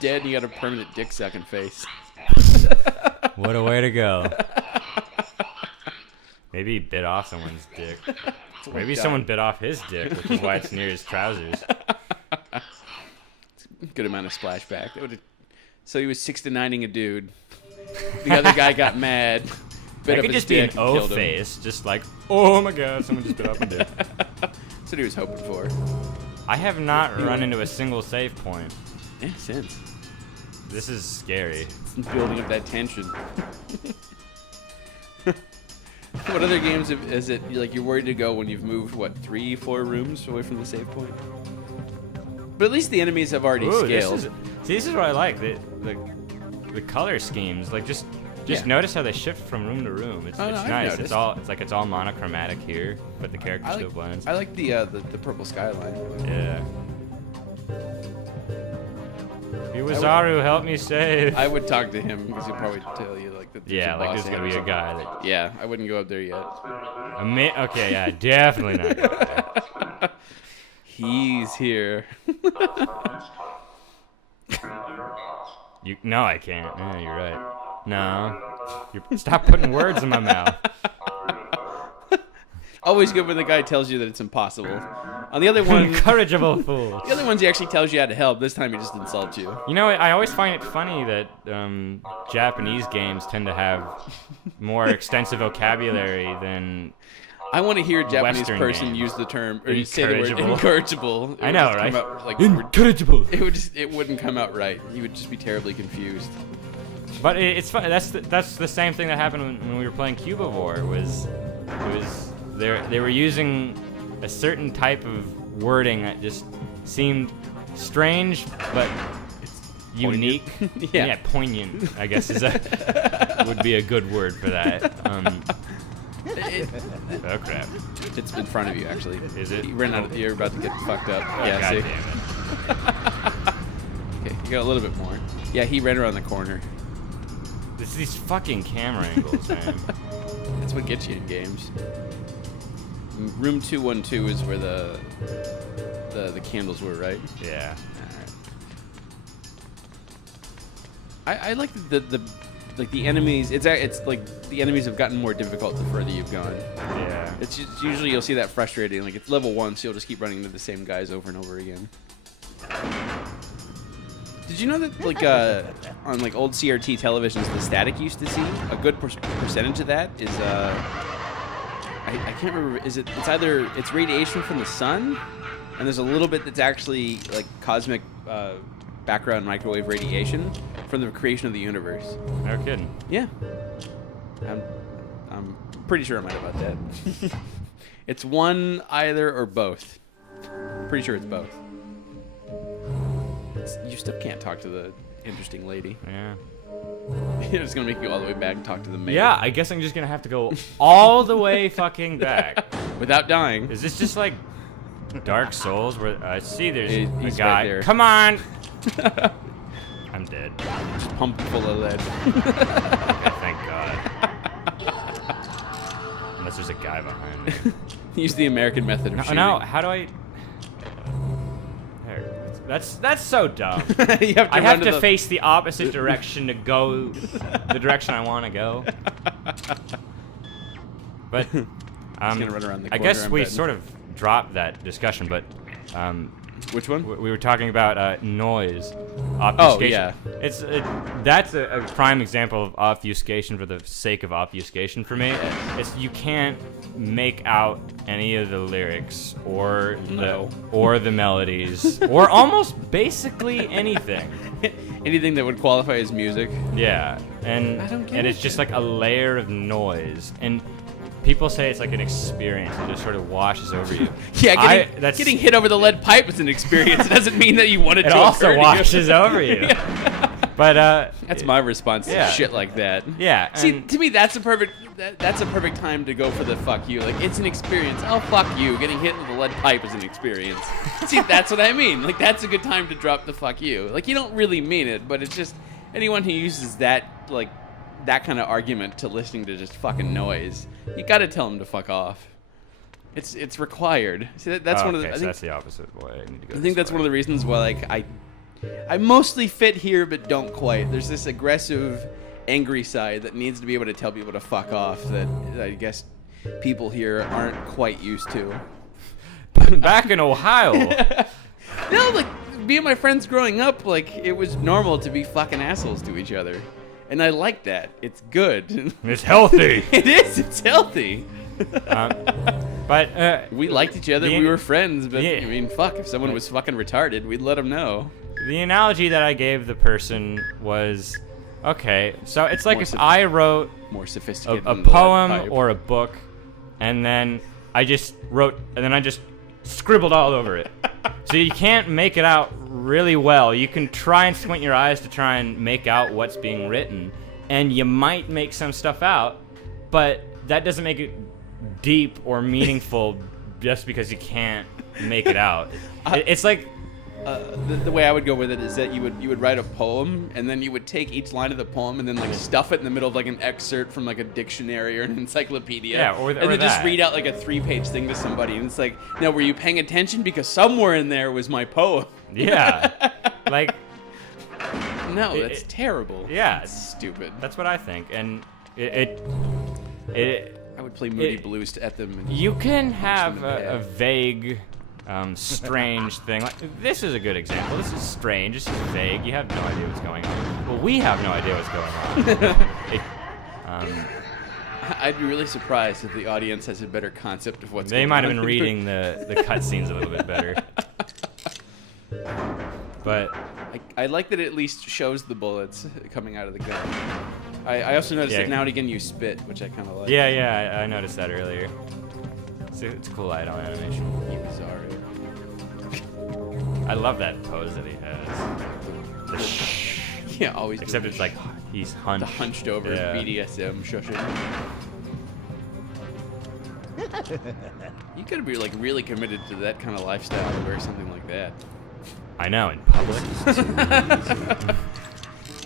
dead and you got a permanent dick sucking face. What a way to go. Maybe he bit off someone's dick. Maybe God. someone bit off his dick, which is why it's near his trousers. Good amount of splashback. So he was 6-9ing a dude. The other guy got mad. Bit That up could his just be an dick and O killed him. face, just like, oh my god, someone just bit off my dick. That's what he was hoping for. I have not run into a single save point. Yeah, since. This is scary. Building up that tension. What other games is it like you're worried to go when you've moved 3-4 rooms away from the save point? But at least the enemies have already Ooh, scaled. this is what I like. The color schemes, like just Yeah. notice how they shift from room to room. It's Oh, no, I've nice. noticed. It's all monochromatic here, but the character I still like, blends. I like the purple skyline. Yeah. Iwazaru, help me save. I would talk to him because he'll probably tell you like that. Yeah, like there's gonna be a guy that. Yeah, I wouldn't go up there yet. Okay, yeah, definitely not. Go there. He's here. No, I can't. Yeah, you're right. No, stop putting words in my mouth. Always good when the guy tells you that it's impossible. On the other one, Incorrigible fool. the other ones he actually tells you how to help. This time he just insults you. You know, I always find it funny that Japanese games tend to have more extensive vocabulary than. I want to hear a Japanese Western person games. use the term or you say the word Incorrigible. incorrigible. It I would know, just right? come out, like, Incorrigible. it wouldn't come out right. You would just be terribly confused. But it's fun. That's the same thing that happened when we were playing Cubivore. They were using a certain type of wording that just seemed strange, but it's unique. Yeah. Poignant. I guess would be a good word for that. Oh crap! It's in front of you, actually. Is it? You ran out. You're about to get fucked up. Oh, Yeah, God see? damn it. Okay, you got a little bit more. Yeah, he ran around the corner. It's these fucking camera angles, man. That's what gets you in games. Room 212 is where the candles were, right? Yeah. All right. I like the enemies. It's like the enemies have gotten more difficult the further you've gone. Yeah. It's just, usually you'll see that frustrating. Like it's level 1, so you'll just keep running into the same guys over and over again. Did you know that like on like old CRT televisions, the static you used to see, a good percentage of that is I can't remember. It's either it's radiation from the sun, and there's a little bit that's actually like cosmic background microwave radiation from the creation of the universe. No kidding. Yeah. I'm pretty sure I'm right about that. It's one, either, or both. Pretty sure it's both. You still can't talk to the interesting lady. Yeah. It's gonna make you go all the way back and talk to the maid. Yeah, I guess I'm just gonna have to go all the way fucking back. Without dying. Is this just like Dark Souls where I see there's a He's guy? right there. Come on! I'm dead. Just pumped full of lead. Okay, thank God. Unless there's a guy behind me. Use the American method of shooting. No, how do I? There. That's so dumb. You have to I run have to to the... face the opposite direction to go the direction I want to go. But gonna run around the I corner, guess I'm we betting. sort of dropped that discussion, but Which one? we were talking about noise obfuscation. yeah. That's a prime example of obfuscation for the sake of obfuscation for me. It's you can't make out any of the lyrics or the melodies or almost basically anything. Anything that would qualify as music. Yeah, and I don't get and it. it's just like a layer of noise and. People say it's like an experience. It just sort of washes over you. Yeah, that's getting hit over the lead pipe is an experience. It doesn't mean that you want it It to also occur to washes you. over you. But That's my response Yeah. to shit like that. Yeah. See, and- to me, that's a perfect time to go for the fuck you. Like, it's an experience. Oh, fuck you. Getting hit with a lead pipe is an experience. See, that's what I mean. Like, that's a good time to drop the fuck you. Like, you don't really mean it, but it's just anyone who uses that, like, that kind of argument to listening to just fucking noise, you gotta tell them to fuck off. It's required. See, that's one of the. Okay, I so think, that's the opposite way. I need to go. I think that's one of the reasons why, like, I mostly fit here, but don't quite. There's this aggressive, angry side that needs to be able to tell people to fuck off that I guess people here aren't quite used to. Back in Ohio. No, like, me and my friends growing up, like, it was normal to be fucking assholes to each other. And I like that. It's good. It's healthy. It is. It's healthy. But We liked each other. the- We were friends. But, yeah. I mean, fuck. If someone was fucking retarded, we'd let them know. the analogy that I gave the person was, okay, so it's like More if I wrote More a, sophisticated a than the lead poem pipe. or a book, and then I just scribbled all over it. So you can't make it out really well. You can try and squint your eyes to try and make out what's being written, and you might make some stuff out, but that doesn't make it deep or meaningful just because you can't make it out. It's like the way I would go with it is that you would write a poem and then you would take each line of the poem and then like stuff it in the middle of like an excerpt from like a dictionary or an encyclopedia. Yeah, or and then just that. read out like a 3-page thing to somebody and it's like, now were you paying attention because somewhere in there was my poem? yeah, like No, that's terrible. yeah. That's stupid. that's what I think, and it I would play Moody Blues at them. And you can them have in the head. a vague, strange thing. Like, this is a good example. This is strange. This is vague. You have no idea what's going on. Well, we have no idea what's going on. I'd be really surprised if the audience has a better concept of what's They going might have on. been reading the cutscenes a little bit better. But I like that it at least shows the bullets coming out of the gun. I also noticed Yeah. that now and again you spit, which I kind of like. yeah, I noticed that earlier. It's a cool idle animation. You bizarre. I love that pose that he has. The shh. Yeah, always. Except doing it's like he's hunched. the hunched over Yeah. BDSM shushing. You gotta be like really committed to that kind of lifestyle to wear something like that. I know, in public.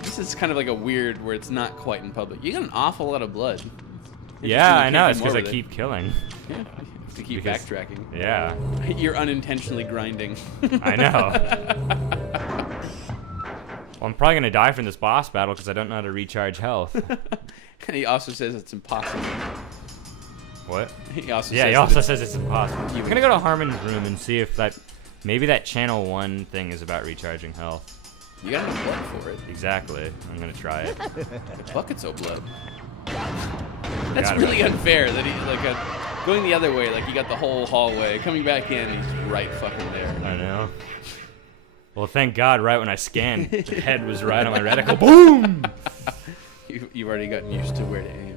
This is kind of like a weird where it's not quite in public. You got an awful lot of blood. Yeah, I Interesting you know. can't It's do because more I with keep killing. it. Yeah, you have to keep Because- backtracking. Yeah, You're unintentionally grinding. I know. Well, I'm probably gonna die from this boss battle because I don't know how to recharge health. And he also says it's impossible. What? He also Yeah, says he that also it's- says it's impossible. I'm gonna go to Harmon's room and see if maybe that channel 1 thing is about recharging health. you got enough blood for it. Exactly. I'm gonna try it. Buckets of blood. That's Forgot really about unfair that he going the other way, like you got the whole hallway. Coming back in, he's right fucking there. I know. Well, thank God, right when I scanned, the head was right on my reticle. Boom! You've already gotten used to where to aim.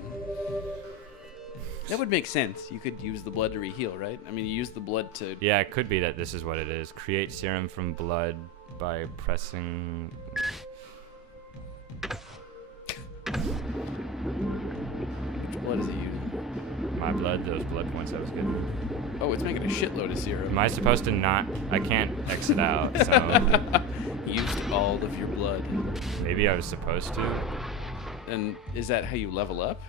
That would make sense. You could use the blood to re-heal, right? I mean, you use the blood to... Yeah, it could be that this is what it is. Create serum from blood by pressing... Which blood is it using? My blood, those blood points, that was good. Oh, it's making a shitload of serum. Am I supposed to not... I can't exit out, so... Used all of your blood. Maybe I was supposed to? And is that how you level up?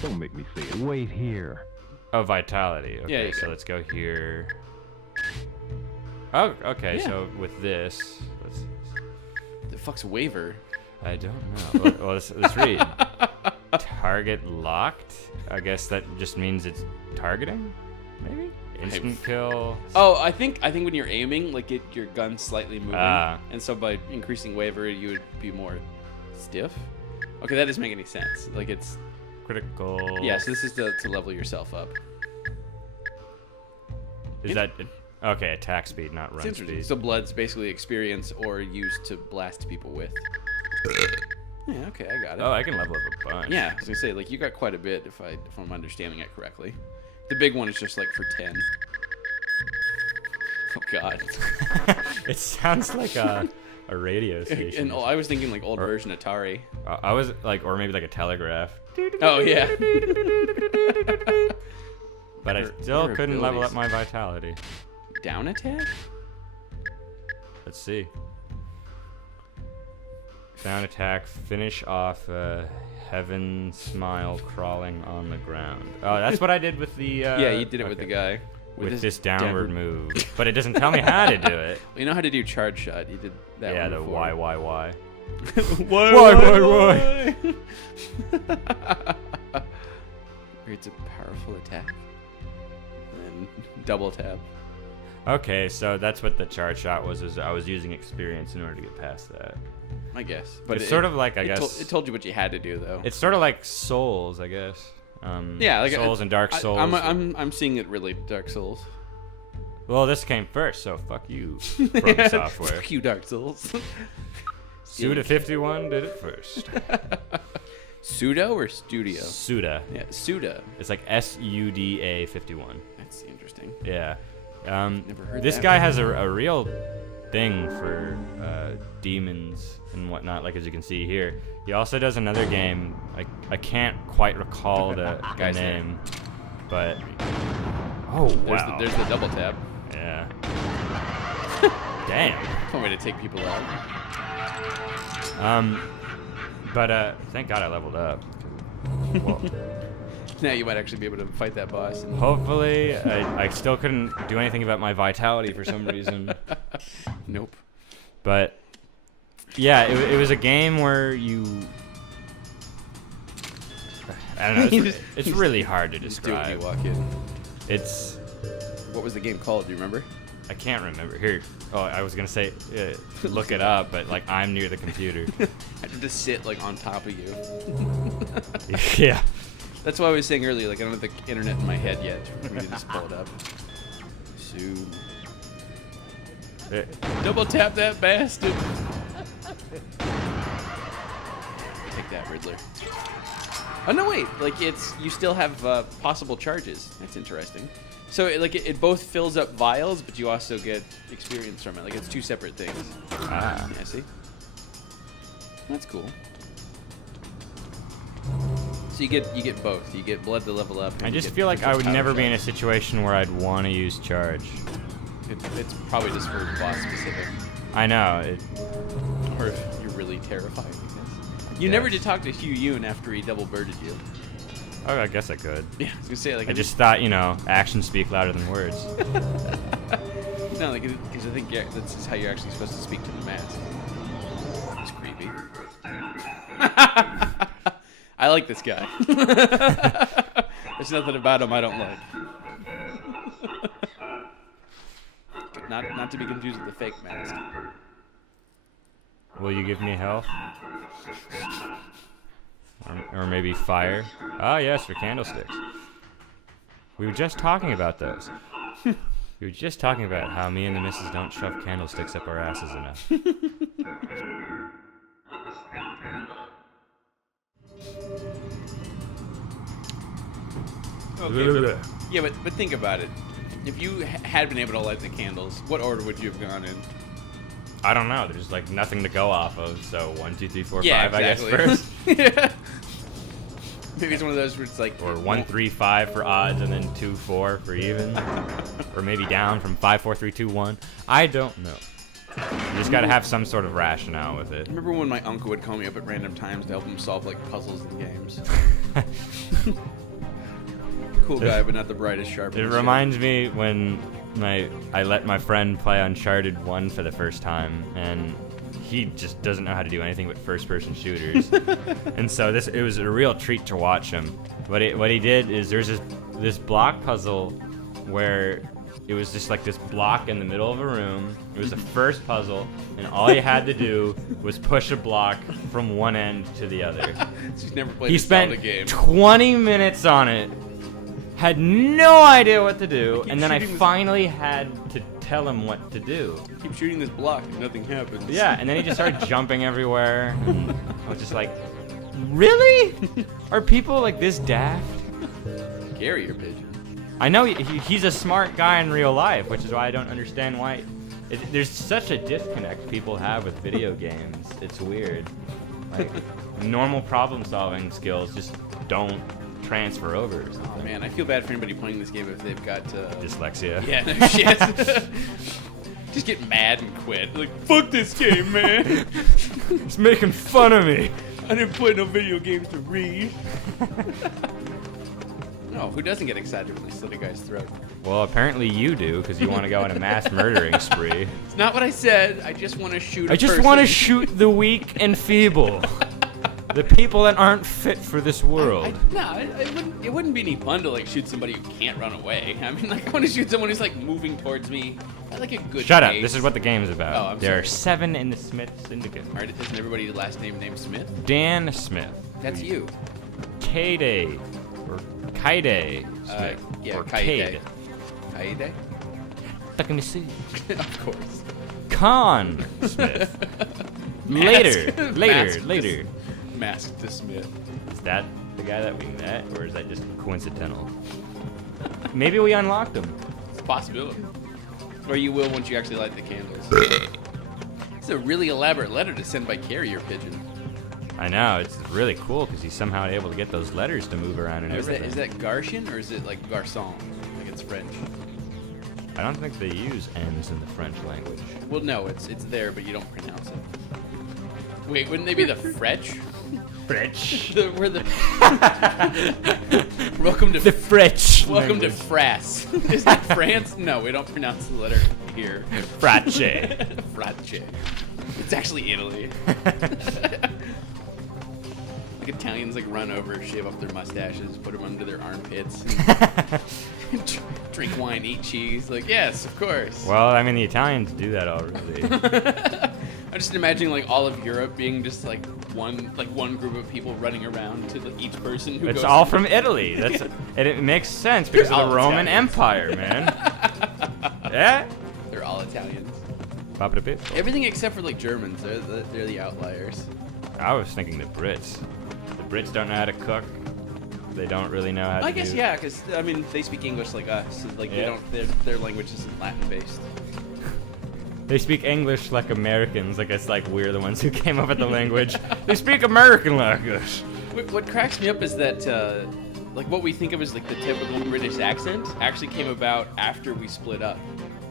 Don't make me say it. Wait here. Oh, vitality. Okay, Yeah, so let's go here. Oh, okay, Yeah. so with this... Let's, The fuck's waiver? I don't know. Well, let's read. Target locked? I guess that just means it's targeting? Maybe? Instant kill. Oh, I think when you're aiming, like your gun's slightly moving, Ah. and so by increasing waiver, you would be more stiff. Okay, that doesn't make any sense. Like it's Critical. yeah. So this is to level yourself up. Is that... Okay, attack speed, not It's run interesting. speed. So blood's basically experience or used to blast people with. Yeah. Okay, I got it. Oh, I can level up a bunch. Yeah, I was gonna say like you got quite a bit if I'm understanding it correctly. The big one is just like for 10. Oh God. It sounds like a radio station. And I was thinking like old version Atari. I was like, or maybe like a telegraph. Oh yeah. But I Better- still better couldn't level up abilities. my vitality. Down attack? Let's see. Down attack, finish off heaven smile crawling on the ground. Oh, that's what I did with the... Yeah, you did it with the okay. guy. With this downward move. But it doesn't tell me how to do it. You know how to do charge shot. You did that Yeah, one the before. why. Why? It's a powerful attack. And then double tap. Okay, so that's what the charge shot was. Is I was using experience in order to get past that. I guess. But It's sort of like, I it guess... it told you what you had to do, though. It's sort of like Souls, I guess. Yeah, like Souls and Dark Souls. I'm seeing it really Dark Souls. Well, this came first, so fuck you, From Software. Fuck you, Dark Souls. Suda51 did it first. Pseudo or studio? Suda. Yeah, Suda. It's like SUDA 51. That's interesting. Yeah. Never heard This that guy has a real thing for demons and whatnot, like as you can see here. He also does another game. I can't quite recall the Guy's name, but oh wow, There's the double tap. yeah. Damn. One way to take people out. But thank God I leveled up. Well, Now you might actually be able to fight that boss. And hopefully, I still couldn't do anything about my vitality for some reason. nope. But yeah, it was a game where you... I don't know. It's really hard to Just do it when describe. you walk in. It's... What was the game called? Do you remember? I can't remember. Here. Oh, I was going to say, look it up, but like I'm near the computer. I had to just sit like on top of you. Yeah. That's why I was saying earlier, like I don't have the internet in my head yet. We need to just pull it up. Soon. Double tap that bastard. Take that, Riddler. Oh no, wait! Like you still have possible charges. That's interesting. So it both fills up vials, but you also get experience from it. Like it's two separate things. Ah. Yeah, see? That's cool. So you get both. You get blood to level up. and I you just get feel like I would power never be in a shots. situation where I'd want to use charge. It's probably just for boss specific. I know. Or if you're really terrified, I guess. You never did talk to Hugh Yoon after he double birded you. Oh, I guess I could. Yeah, I was gonna say like I just thought, actions speak louder than words. no, like because I think that's just how you're actually supposed to speak to the mask. It's creepy. I like this guy. There's nothing about him I don't like. Not to be confused with the fake mask. Will you give me health? Or maybe fire? Ah, yes, for candlesticks. We were just talking about those. We were just talking about how me and the missus don't shove candlesticks up our asses enough. Okay, yeah, but think about it. If you had been able to light the candles, what order would you have gone in? I don't know. There's like nothing to go off of. So 1, 2, 3, 4, Yeah, 5. exactly. I guess first. Yeah. Maybe it's one of those where it's like, Or 1, 3, 5 for odds, and then 2, 4 for even. Or maybe down from 5, 4, 3, 2, 1. I don't know. You just gotta have some sort of rationale with it. Remember when my uncle would call me up at random times to help him solve like puzzles and games? Cool guy, but not the brightest, sharpest. It reminds me when I let my friend play Uncharted 1 for the first time, and he just doesn't know how to do anything but first-person shooters. And so it was a real treat to watch him. What he did is there's this block puzzle where it was just like this block in the middle of a room. It was the first puzzle, and all you had to do was push a block from one end to the other. He's never played He a Zelda spent game. 20 minutes on it, had no idea what to do, and then I shooting this- finally had to tell him what to do. Keep shooting this block and nothing happens. Yeah, and then he just started jumping everywhere, and I was just like, really? Are people like this daft? Carrier pigeon. I know he's a smart guy in real life, which is why I don't understand why there's such a disconnect people have with video games. It's weird. Like, normal problem-solving skills just don't transfer over. Or something. Oh man, I feel bad for anybody playing this game if they've got Dyslexia. yeah, no shit. Just get mad and quit. Like, fuck this game, man. It's making fun of me. I didn't play no video games to read. No, who doesn't get excited when they slit a guy's throat? Well, apparently you do, because you want to go on a mass murdering spree. It's not what I said. I just want to shoot. I just want to shoot the weak and feeble. The people that aren't fit for this world. It wouldn't be any fun to like shoot somebody who can't run away. I mean, like I want to shoot someone who's like moving towards me at like a good Shut up. pace. This is what the game's about. Oh, I'm there sorry. are 7 in the Smith Syndicate. All right, isn't everybody's last name named Smith? Dan Smith. That's you. Kade. Or Kaide Smith. Yeah, or Kaide. Kade. Kaide? Let me see. Of course. Con Smith. Later. Masked to Smith. Is that the guy that we met, or is that just coincidental? Maybe we unlocked him. It's a possibility. Or you will once you actually light the candles. It's a really elaborate letter to send by carrier pigeon. I know, it's really cool because he's somehow able to get those letters to move around and everything. Is that Garcian or is it like Garçon? Like it's French. I don't think they use N's in the French language. Well, no, it's there, but you don't pronounce it. Wait, wouldn't they be the French? French. We're the. Welcome to The French. Welcome language. to France. Is that France? No, we don't pronounce the letter here. Frace. Frace. It's actually Italy. Like Italians like run over, shave up their mustaches, put them under their armpits, and drink wine, eat cheese. Like, yes, of course. Well, I mean, the Italians do that already. I'm just imagining like all of Europe being just like one group of people running around to like, each person who It's goes. all from Italy. That's and it makes sense because They're of all the Roman Italians. Empire, man. Yeah. They're all Italians. Pop it a bit. Everything except for like Germans. They're the outliers. I was thinking the Brits. The Brits don't know how to cook. They don't really know how to I guess do. yeah, because I mean they speak English like us. Like they Yeah. don't. Their language isn't Latin based. They speak English like Americans. I guess like we're the ones who came up with the language. They speak American like us. What cracks me up is that like what we think of as like the typical British accent actually came about after we split up.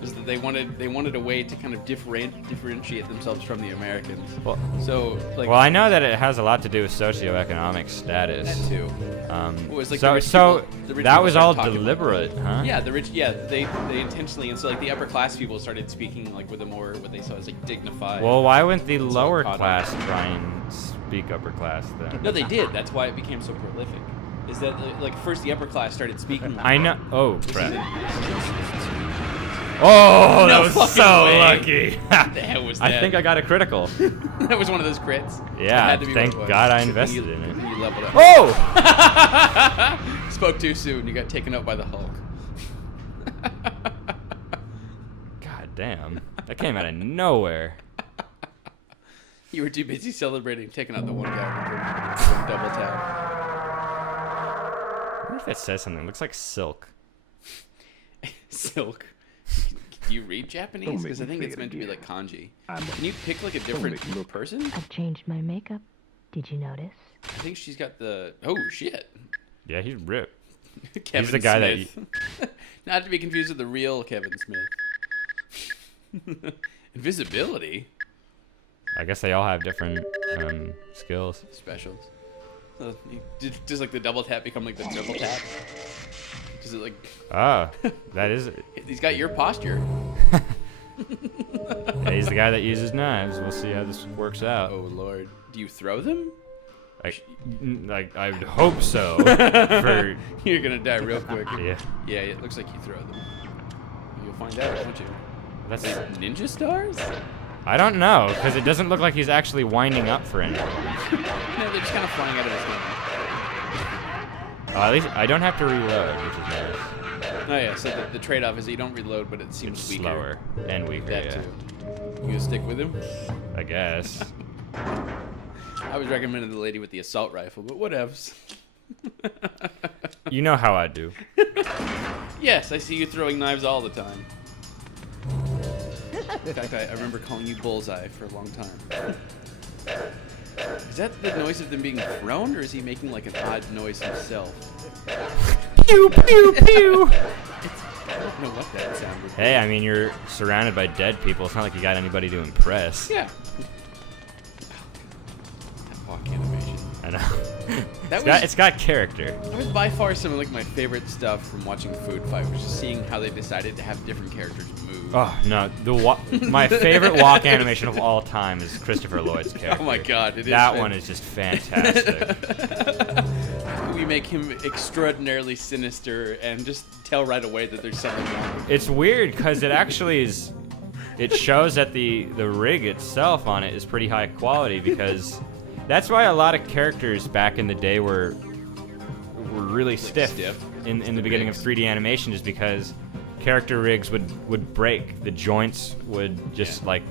Is that they wanted a way to kind of differentiate themselves from the Americans. Well, So like well, I know that it has a lot to do with socioeconomic status. that too. Um, It was like so the rich so people- the rich that people was all started talking deliberate, huh? Yeah, the rich. Yeah, they intentionally, and so like the upper class people started speaking like with a more what they saw as like dignified. Well, why wouldn't the all lower caught up. class try and speak upper class then? No, they did. That's why it became so prolific. Is that like first the upper class started speaking. I know. Oh crap! This Oh, that No was fucking so way. lucky. The hell was I that? think I got a critical. that was one of those crits. Yeah, It had to be thank what it was. God I When invested you- in it. when You leveled up. Oh! Spoke too soon. You got taken out by the Hulk. God damn, that came out of nowhere. You were too busy celebrating taking out the one guy with the double tap. if that says something. It looks like silk. Silk. Do you read Japanese? Don't make Because I me think say it's it meant to be again. like kanji. I'm a- Can you pick like a different make me look. person? I've changed my makeup. Did you notice? I think she's got the. Oh shit. Yeah, he's ripped. Kevin the guy that Smith. Not to be confused with the real Kevin Smith. Invisibility I guess they all have different skills. specials. Does like the double tap become like the triple tap? Does it like? Ah, that is. He's got your posture. Yeah, he's the guy that uses knives. We'll see how this works out. Oh lord. Do you throw them? I would hope so. For You're gonna die real quick. yeah, Yeah, it looks like you throw them. You'll find out, won't you? that's. Ninja stars? I don't know because it doesn't look like he's actually winding up for anything. No, they're just kind of flying out of his hand. At least I don't have to reload, which is nice. Oh yeah, so the trade-off is that you don't reload, but it seems It's weaker. slower and weaker. That Yeah, too. You gonna stick with him? I guess. I was recommending the lady with the assault rifle, but whatevs. You know how I do. Yes, I see you throwing knives all the time. In fact, I remember calling you Bullseye for a long time. Is that the noise of them being thrown, or is he making like an odd noise himself? Pew pew pew. I don't know what that sounded. Hey, I mean you're surrounded by dead people. It's not like you got anybody to impress. Yeah. That walk animation. I know. That It's got character. That was by far some of like my favorite stuff from watching Food Fight, was just seeing how they decided to have different characters move. Oh no, my favorite walk animation of all time is Christopher Lloyd's character. Oh my god, it is. That one is just fantastic. We make him extraordinarily sinister and just tell right away that there's something wrong with him. It's weird because it actually is. It shows that the rig itself on it is pretty high quality because that's why a lot of characters back in the day were really stiff, in the beginning of 3D animation, is because character rigs would break. The joints would just like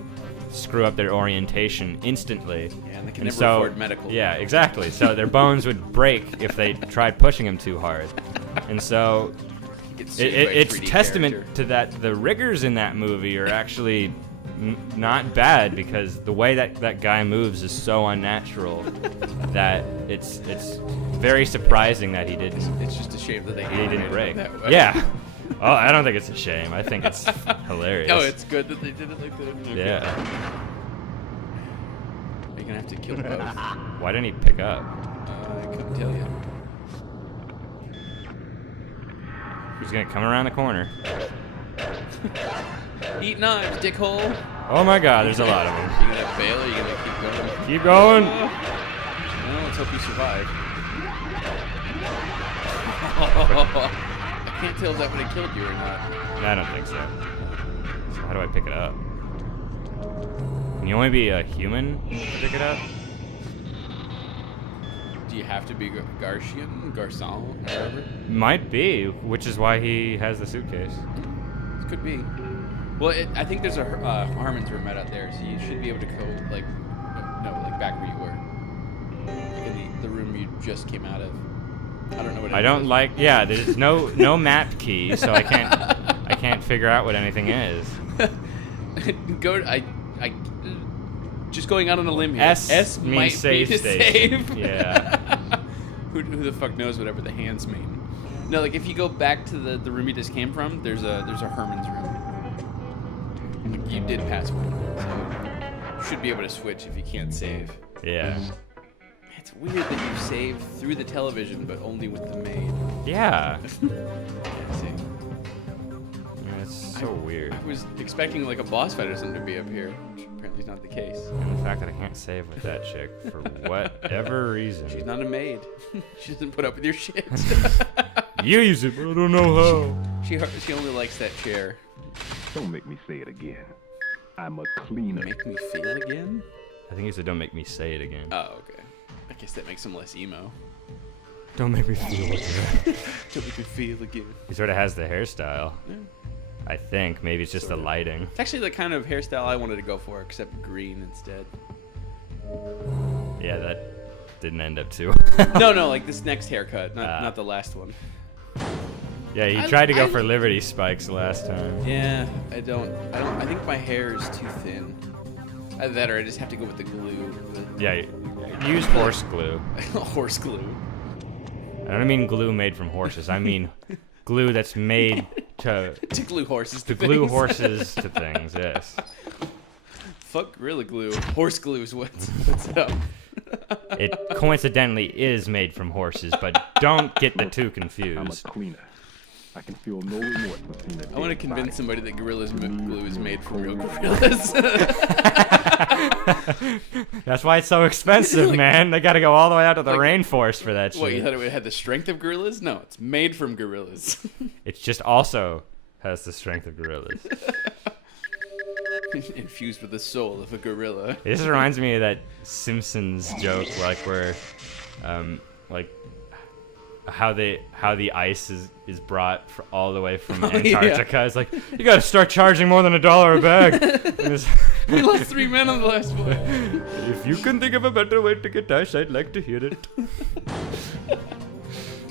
screw up their orientation instantly. Yeah, and they can never afford medical. Yeah, exactly. So their bones would break if they tried pushing them too hard. And so it's testament to that the riggers in that movie are actually not bad, because the way that guy moves is so unnatural that it's very surprising that he didn't. It's just a shame that they He didn't break. that way. Yeah. Oh, I don't think it's a shame. I think it's hilarious. No, it's good that they did it like that. Okay. Yeah. You're gonna have to kill both. Why didn't he pick up? I couldn't tell you. He's gonna come around the corner. Eat knives, dickhole. Oh my God, there's a lot of them. You gonna fail or you gonna keep going? Keep going. Well, let's hope you survive. I can't tell if that would have killed you or not. I don't think so. So how do I pick it up? Can you only be a human to pick it up? Do you have to be Garcon, whatever? Might be, which is why he has the suitcase. This could be. Well, I think there's a Harmon's room right out there, so you should be able to go like back where you were, like in the room you just came out of. I don't know what. I don't like. Yeah, there's no map key, so I can't figure out what anything is. Just going out on a limb here. S might means save be to station. save. Yeah. Who the fuck knows whatever the hands mean? No, like if you go back to the room you just came from, there's a Herman's room. You did pass one, so you should be able to switch if you can't save. Yeah. It's weird that you save through the television, but only with the maid. Yeah. Yeah, see. It's so weird. I was expecting like a boss fight or something to be up here, which apparently is not the case. And the fact that I can't save with that chick for whatever reason. She's not a maid. She doesn't put up with your shit. You use it, but I don't know how. She only likes that chair. Don't make me say it again. I'm a cleaner. Make me feel again? I think he said, "Don't make me say it again." Oh, okay. I guess that makes him less emo. Don't make me feel again. Don't make me feel again. He sort of has the hairstyle. Yeah. I think maybe it's just the lighting. It's actually the kind of hairstyle I wanted to go for, except green instead. Yeah, that didn't end up too. No, like this next haircut, not the last one. Yeah, he tried to go for Liberty Spikes last time. Yeah, I don't. I think my hair is too thin. Either that, or I just have to go with the glue. Yeah, use horse glue. Horse glue. I don't mean glue made from horses. I mean glue that's made to glue horses to glue things. horses to things. Yes. Fuck Gorilla Glue. Horse glue is what's up. It coincidentally is made from horses, but don't get the two I'm a confused. cleaner. I can feel no remorse when seeing a dead I want to convince body. somebody that Gorilla's glue is made from real gorillas. That's why it's so expensive, man. They got to go all the way out to the Like, rainforest for that shit. What, you thought it had the strength of gorillas? No, it's made from gorillas. It just also has the strength of gorillas. Infused with the soul of a gorilla. It just reminds me of that Simpsons joke, like where, like how the ice is brought all the way from Antarctica. Yeah. It's like you got to start charging more than $1 a bag. And it's- We lost 3 men on the last one. if you can think of a better way to get ice, I'd like to hear it.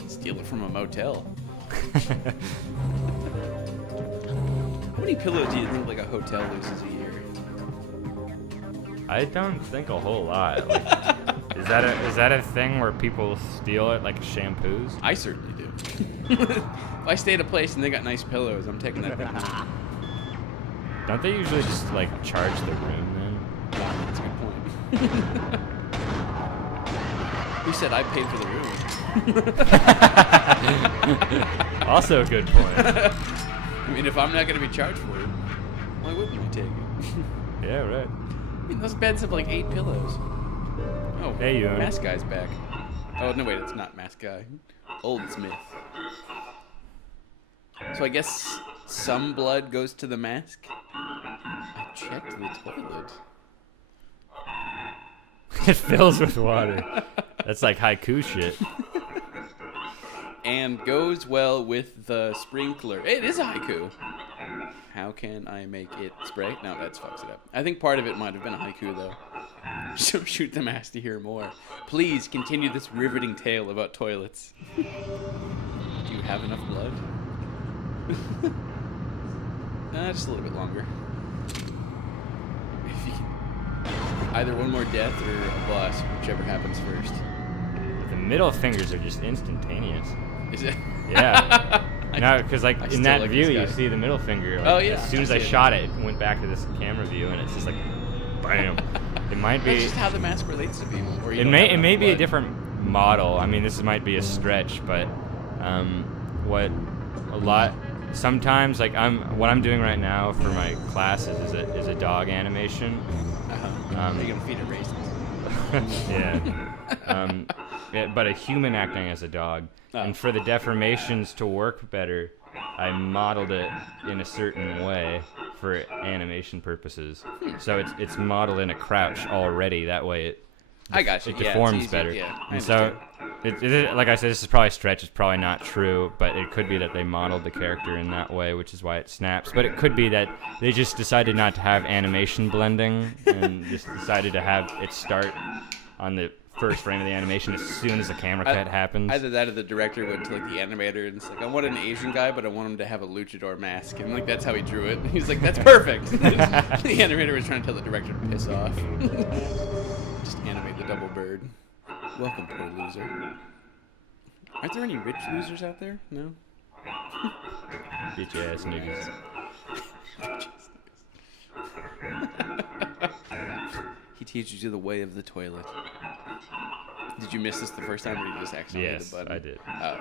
Steal it from a motel. How many pillows do you think like a hotel loses a year? I don't think a whole lot. Like, is that a thing where people steal it like shampoos? I certainly do. If I stay at a place and they got nice pillows, I'm taking that thing home. Don't they usually just like charge the room then? That's a good point. Who said I paid for the room? Also a good point. I mean, if I'm not going to be charged for it, why wouldn't we take it? Yeah, right. I mean, those beds have like 8 pillows. Oh, Hey, you. Mask Guy's back. Oh, no, wait, it's not Mask Guy. Old Smith. So I guess some blood goes to the mask? I checked the toilet. It fills with water. That's like haiku shit. And goes well with the sprinkler. It is a haiku. How can I make it spray? No, that fucks it up. I think part of it might have been a haiku, though. So shoot the mask to hear more. Please continue this riveting tale about toilets. Do you have enough blood? Just a little bit longer. If you can, either one more death or a boss, whichever happens first. The middle fingers are just instantaneous. Is it? Yeah. No, because like I in still that like view, this you guy. see the middle finger. Like, Oh, yeah, As soon as I I see it. shot it, it went back to this camera view, and it's just like, bam. It might That's be. just how the mask relates to people. Or you It don't may have it enough may be a blood. different model. I mean, this might be a stretch, but what a lot sometimes like what I'm doing right now for my classes is a dog animation. Are you gonna feed it raisins? Yeah. But a human acting as a dog. Oh. And for the deformations to work better, I modeled it in a certain way for animation purposes. So it's modeled in a crouch already. That way I got you. it Yeah, it's deforms easier. better. Yeah, I And so, understand. like I said, this is probably a stretch. It's probably not true, but it could be that they modeled the character in that way, which is why it snaps. But it could be that they just decided not to have animation blending and just decided to have it start on the first frame of the animation as soon as the camera cut happens. Either that or the director went to like the animator and it's like, I want an Asian guy, but I want him to have a luchador mask, and like that's how he drew it. He's like, that's perfect. The animator was trying to tell the director to piss off. Just animate the double bird. Welcome, poor loser. Aren't there any rich losers out there? No. Bitch ass niggas. He teaches you the way of the toilet. Did you miss this the first time, or you just accidentally hit Yes, the button? I did. Oh,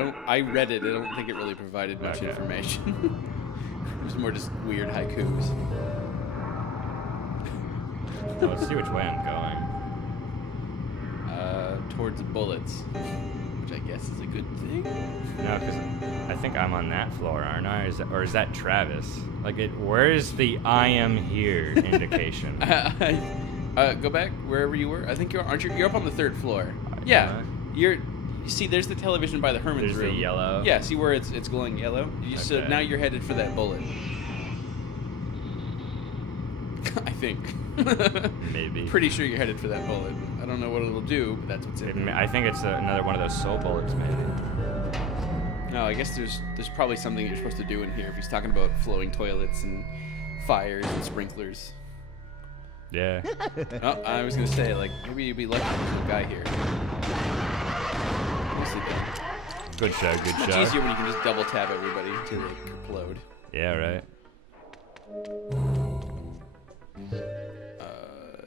okay. I read it. I don't think it really provided much Okay. information. It was more just weird haikus. Well, let's see which way I'm going. Towards the bullets, which I guess is a good thing. No, because I think I'm on that floor, aren't I? Or is that Travis? Like, where's the "I am here" indication? Go back wherever you were. I think aren't you? You're up on the 3rd floor. Yeah, you see, there's the television by the Herman's There's the room. yellow? Yeah, see where it's glowing yellow. So Okay. now you're headed for that bullet. I think. Maybe. Pretty sure you're headed for that bullet. I don't know what it'll do, but that's what's in it. I think it's another one of those soul bullets, maybe. No, I guess there's probably something you're supposed to do in here if he's talking about flowing toilets and fires and sprinklers. Yeah. Oh, I was gonna say, like, maybe you'd be lucky there's no guy here. Good show, good It's much show. easier when you can just double tap everybody to like explode. Yeah, right.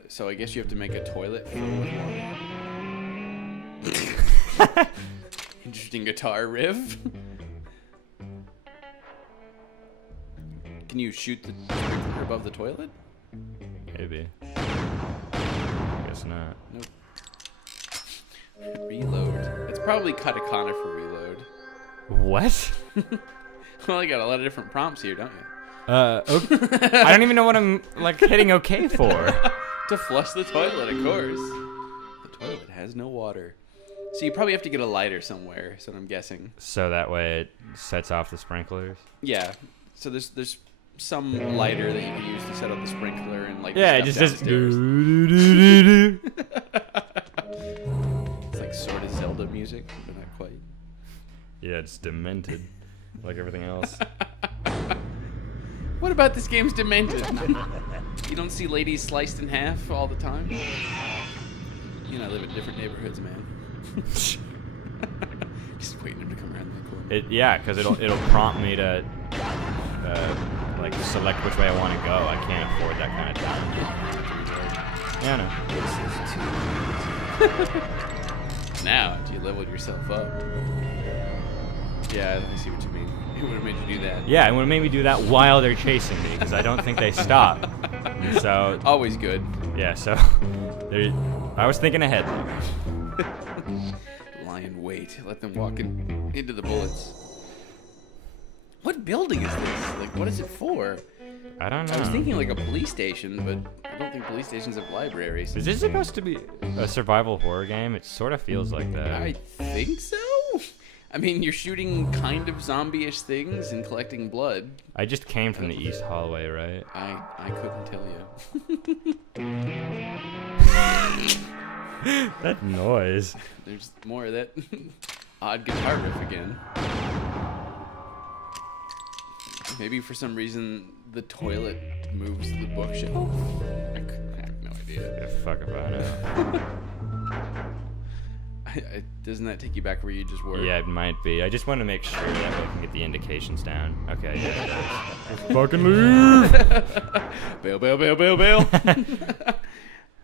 So I guess you have to make a toilet filled with water. Interesting guitar riff. Can you shoot the sprinkler above the toilet? Maybe. Guess not. Nope. Reload. It's probably katakana for reload. What? Well, you got a lot of different prompts here, don't you? Okay. I don't even know what I'm like hitting OK for. To flush the toilet, of course. The toilet has no water. So you probably have to get a lighter somewhere, is what I'm guessing. So that way it sets off the sprinklers. Yeah. So there's some lighter that you can use to set up the sprinkler and like Yeah, it stuff just does. downstairs. It's like sort of Zelda music, but not quite. Yeah, it's demented, like everything else. What about this game's demented? You don't see ladies sliced in half all the time? You know, I live in different neighborhoods, man. Just waiting him to come around the corner. Yeah, because it'll prompt me to like select which way I want to go. I can't afford that kind of time. Yeah, no. Now, do you leveled yourself up? Yeah, I see what you mean. It would have made you do that. Yeah, it would have made me do that while they're chasing me because I don't think they stop. And so Always good. yeah, so I was thinking ahead. Lie in wait. Let them walk into the bullets. What building is this? Like, what is it for? I don't know. I was thinking like a police station, but I don't think police stations have libraries. Is this supposed to be a survival horror game? It sort of feels like that. I think so. I mean, you're shooting kind of zombie-ish things and collecting blood. I just came from the East Hallway, right? I couldn't tell you. That noise. There's more of that odd guitar riff again. Maybe for some reason the toilet moves the bookshelf. I have no idea. Yeah, fuck if I know. Doesn't that take you back where you just were? Yeah, it might be. I just want to make sure that I can get the indications down. Okay, yeah, it does. Fucking leave! Bail, bail, bail, bail, bail.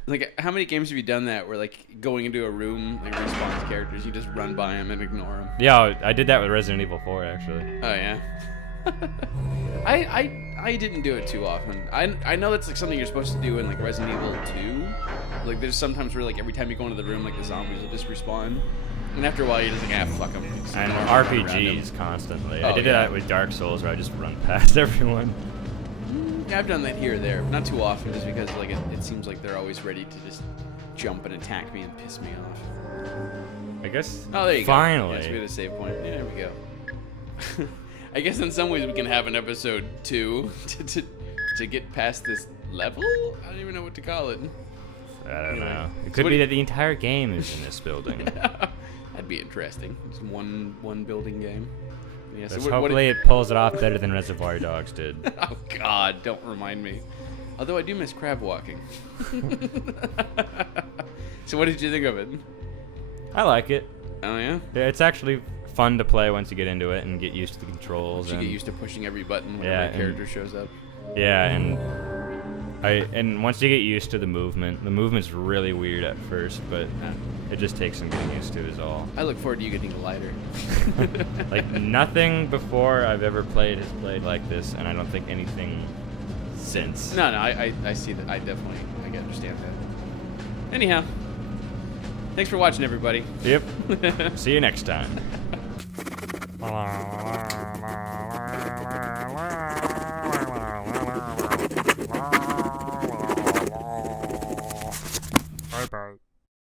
Like, how many games have you done that where, like, going into a room, like, respawns characters, you just run by them and ignore them? Yeah, I did that with Resident Evil 4, actually. Oh, yeah? I didn't do it too often. I know that's, like, something you're supposed to do in, like, Resident Evil 2. Like, there's sometimes where, like, every time you go into the room, like, the zombies will just respawn. And after a while, you're just like, fuck them. And RPGs constantly. I Oh, did yeah. that with Dark Souls, where I just run past everyone. Yeah, I've done that here or there. Not too often, just because, like, it seems like they're always ready to just jump and attack me and piss me off. I guess. Oh, there you finally. go. Finally. Yeah, we had a save point. Yeah, there we go. I guess in some ways we can have an episode 2 to get past this level? I don't even know what to call it. I don't know. It So could what be do that the entire game is in this building. That'd be interesting. Just one building game. Yeah, so Let's what hopefully it pulls it off better than Reservoir Dogs did. Oh God, don't remind me. Although I do miss crab walking. So what did you think of it? I like it. Oh yeah? Yeah, it's actually fun to play once you get into it and get used to the controls. You and, get used to pushing every button whenever Yeah, a character shows up. Yeah, and once you get used to the movement's really weird at first, but it just takes some getting used to is all. I look forward to you getting a lighter. Like nothing before I've ever played has played like this, and I don't think anything since. No, I see that. I can understand that. Anyhow, thanks for watching, everybody. Yep. See you next time.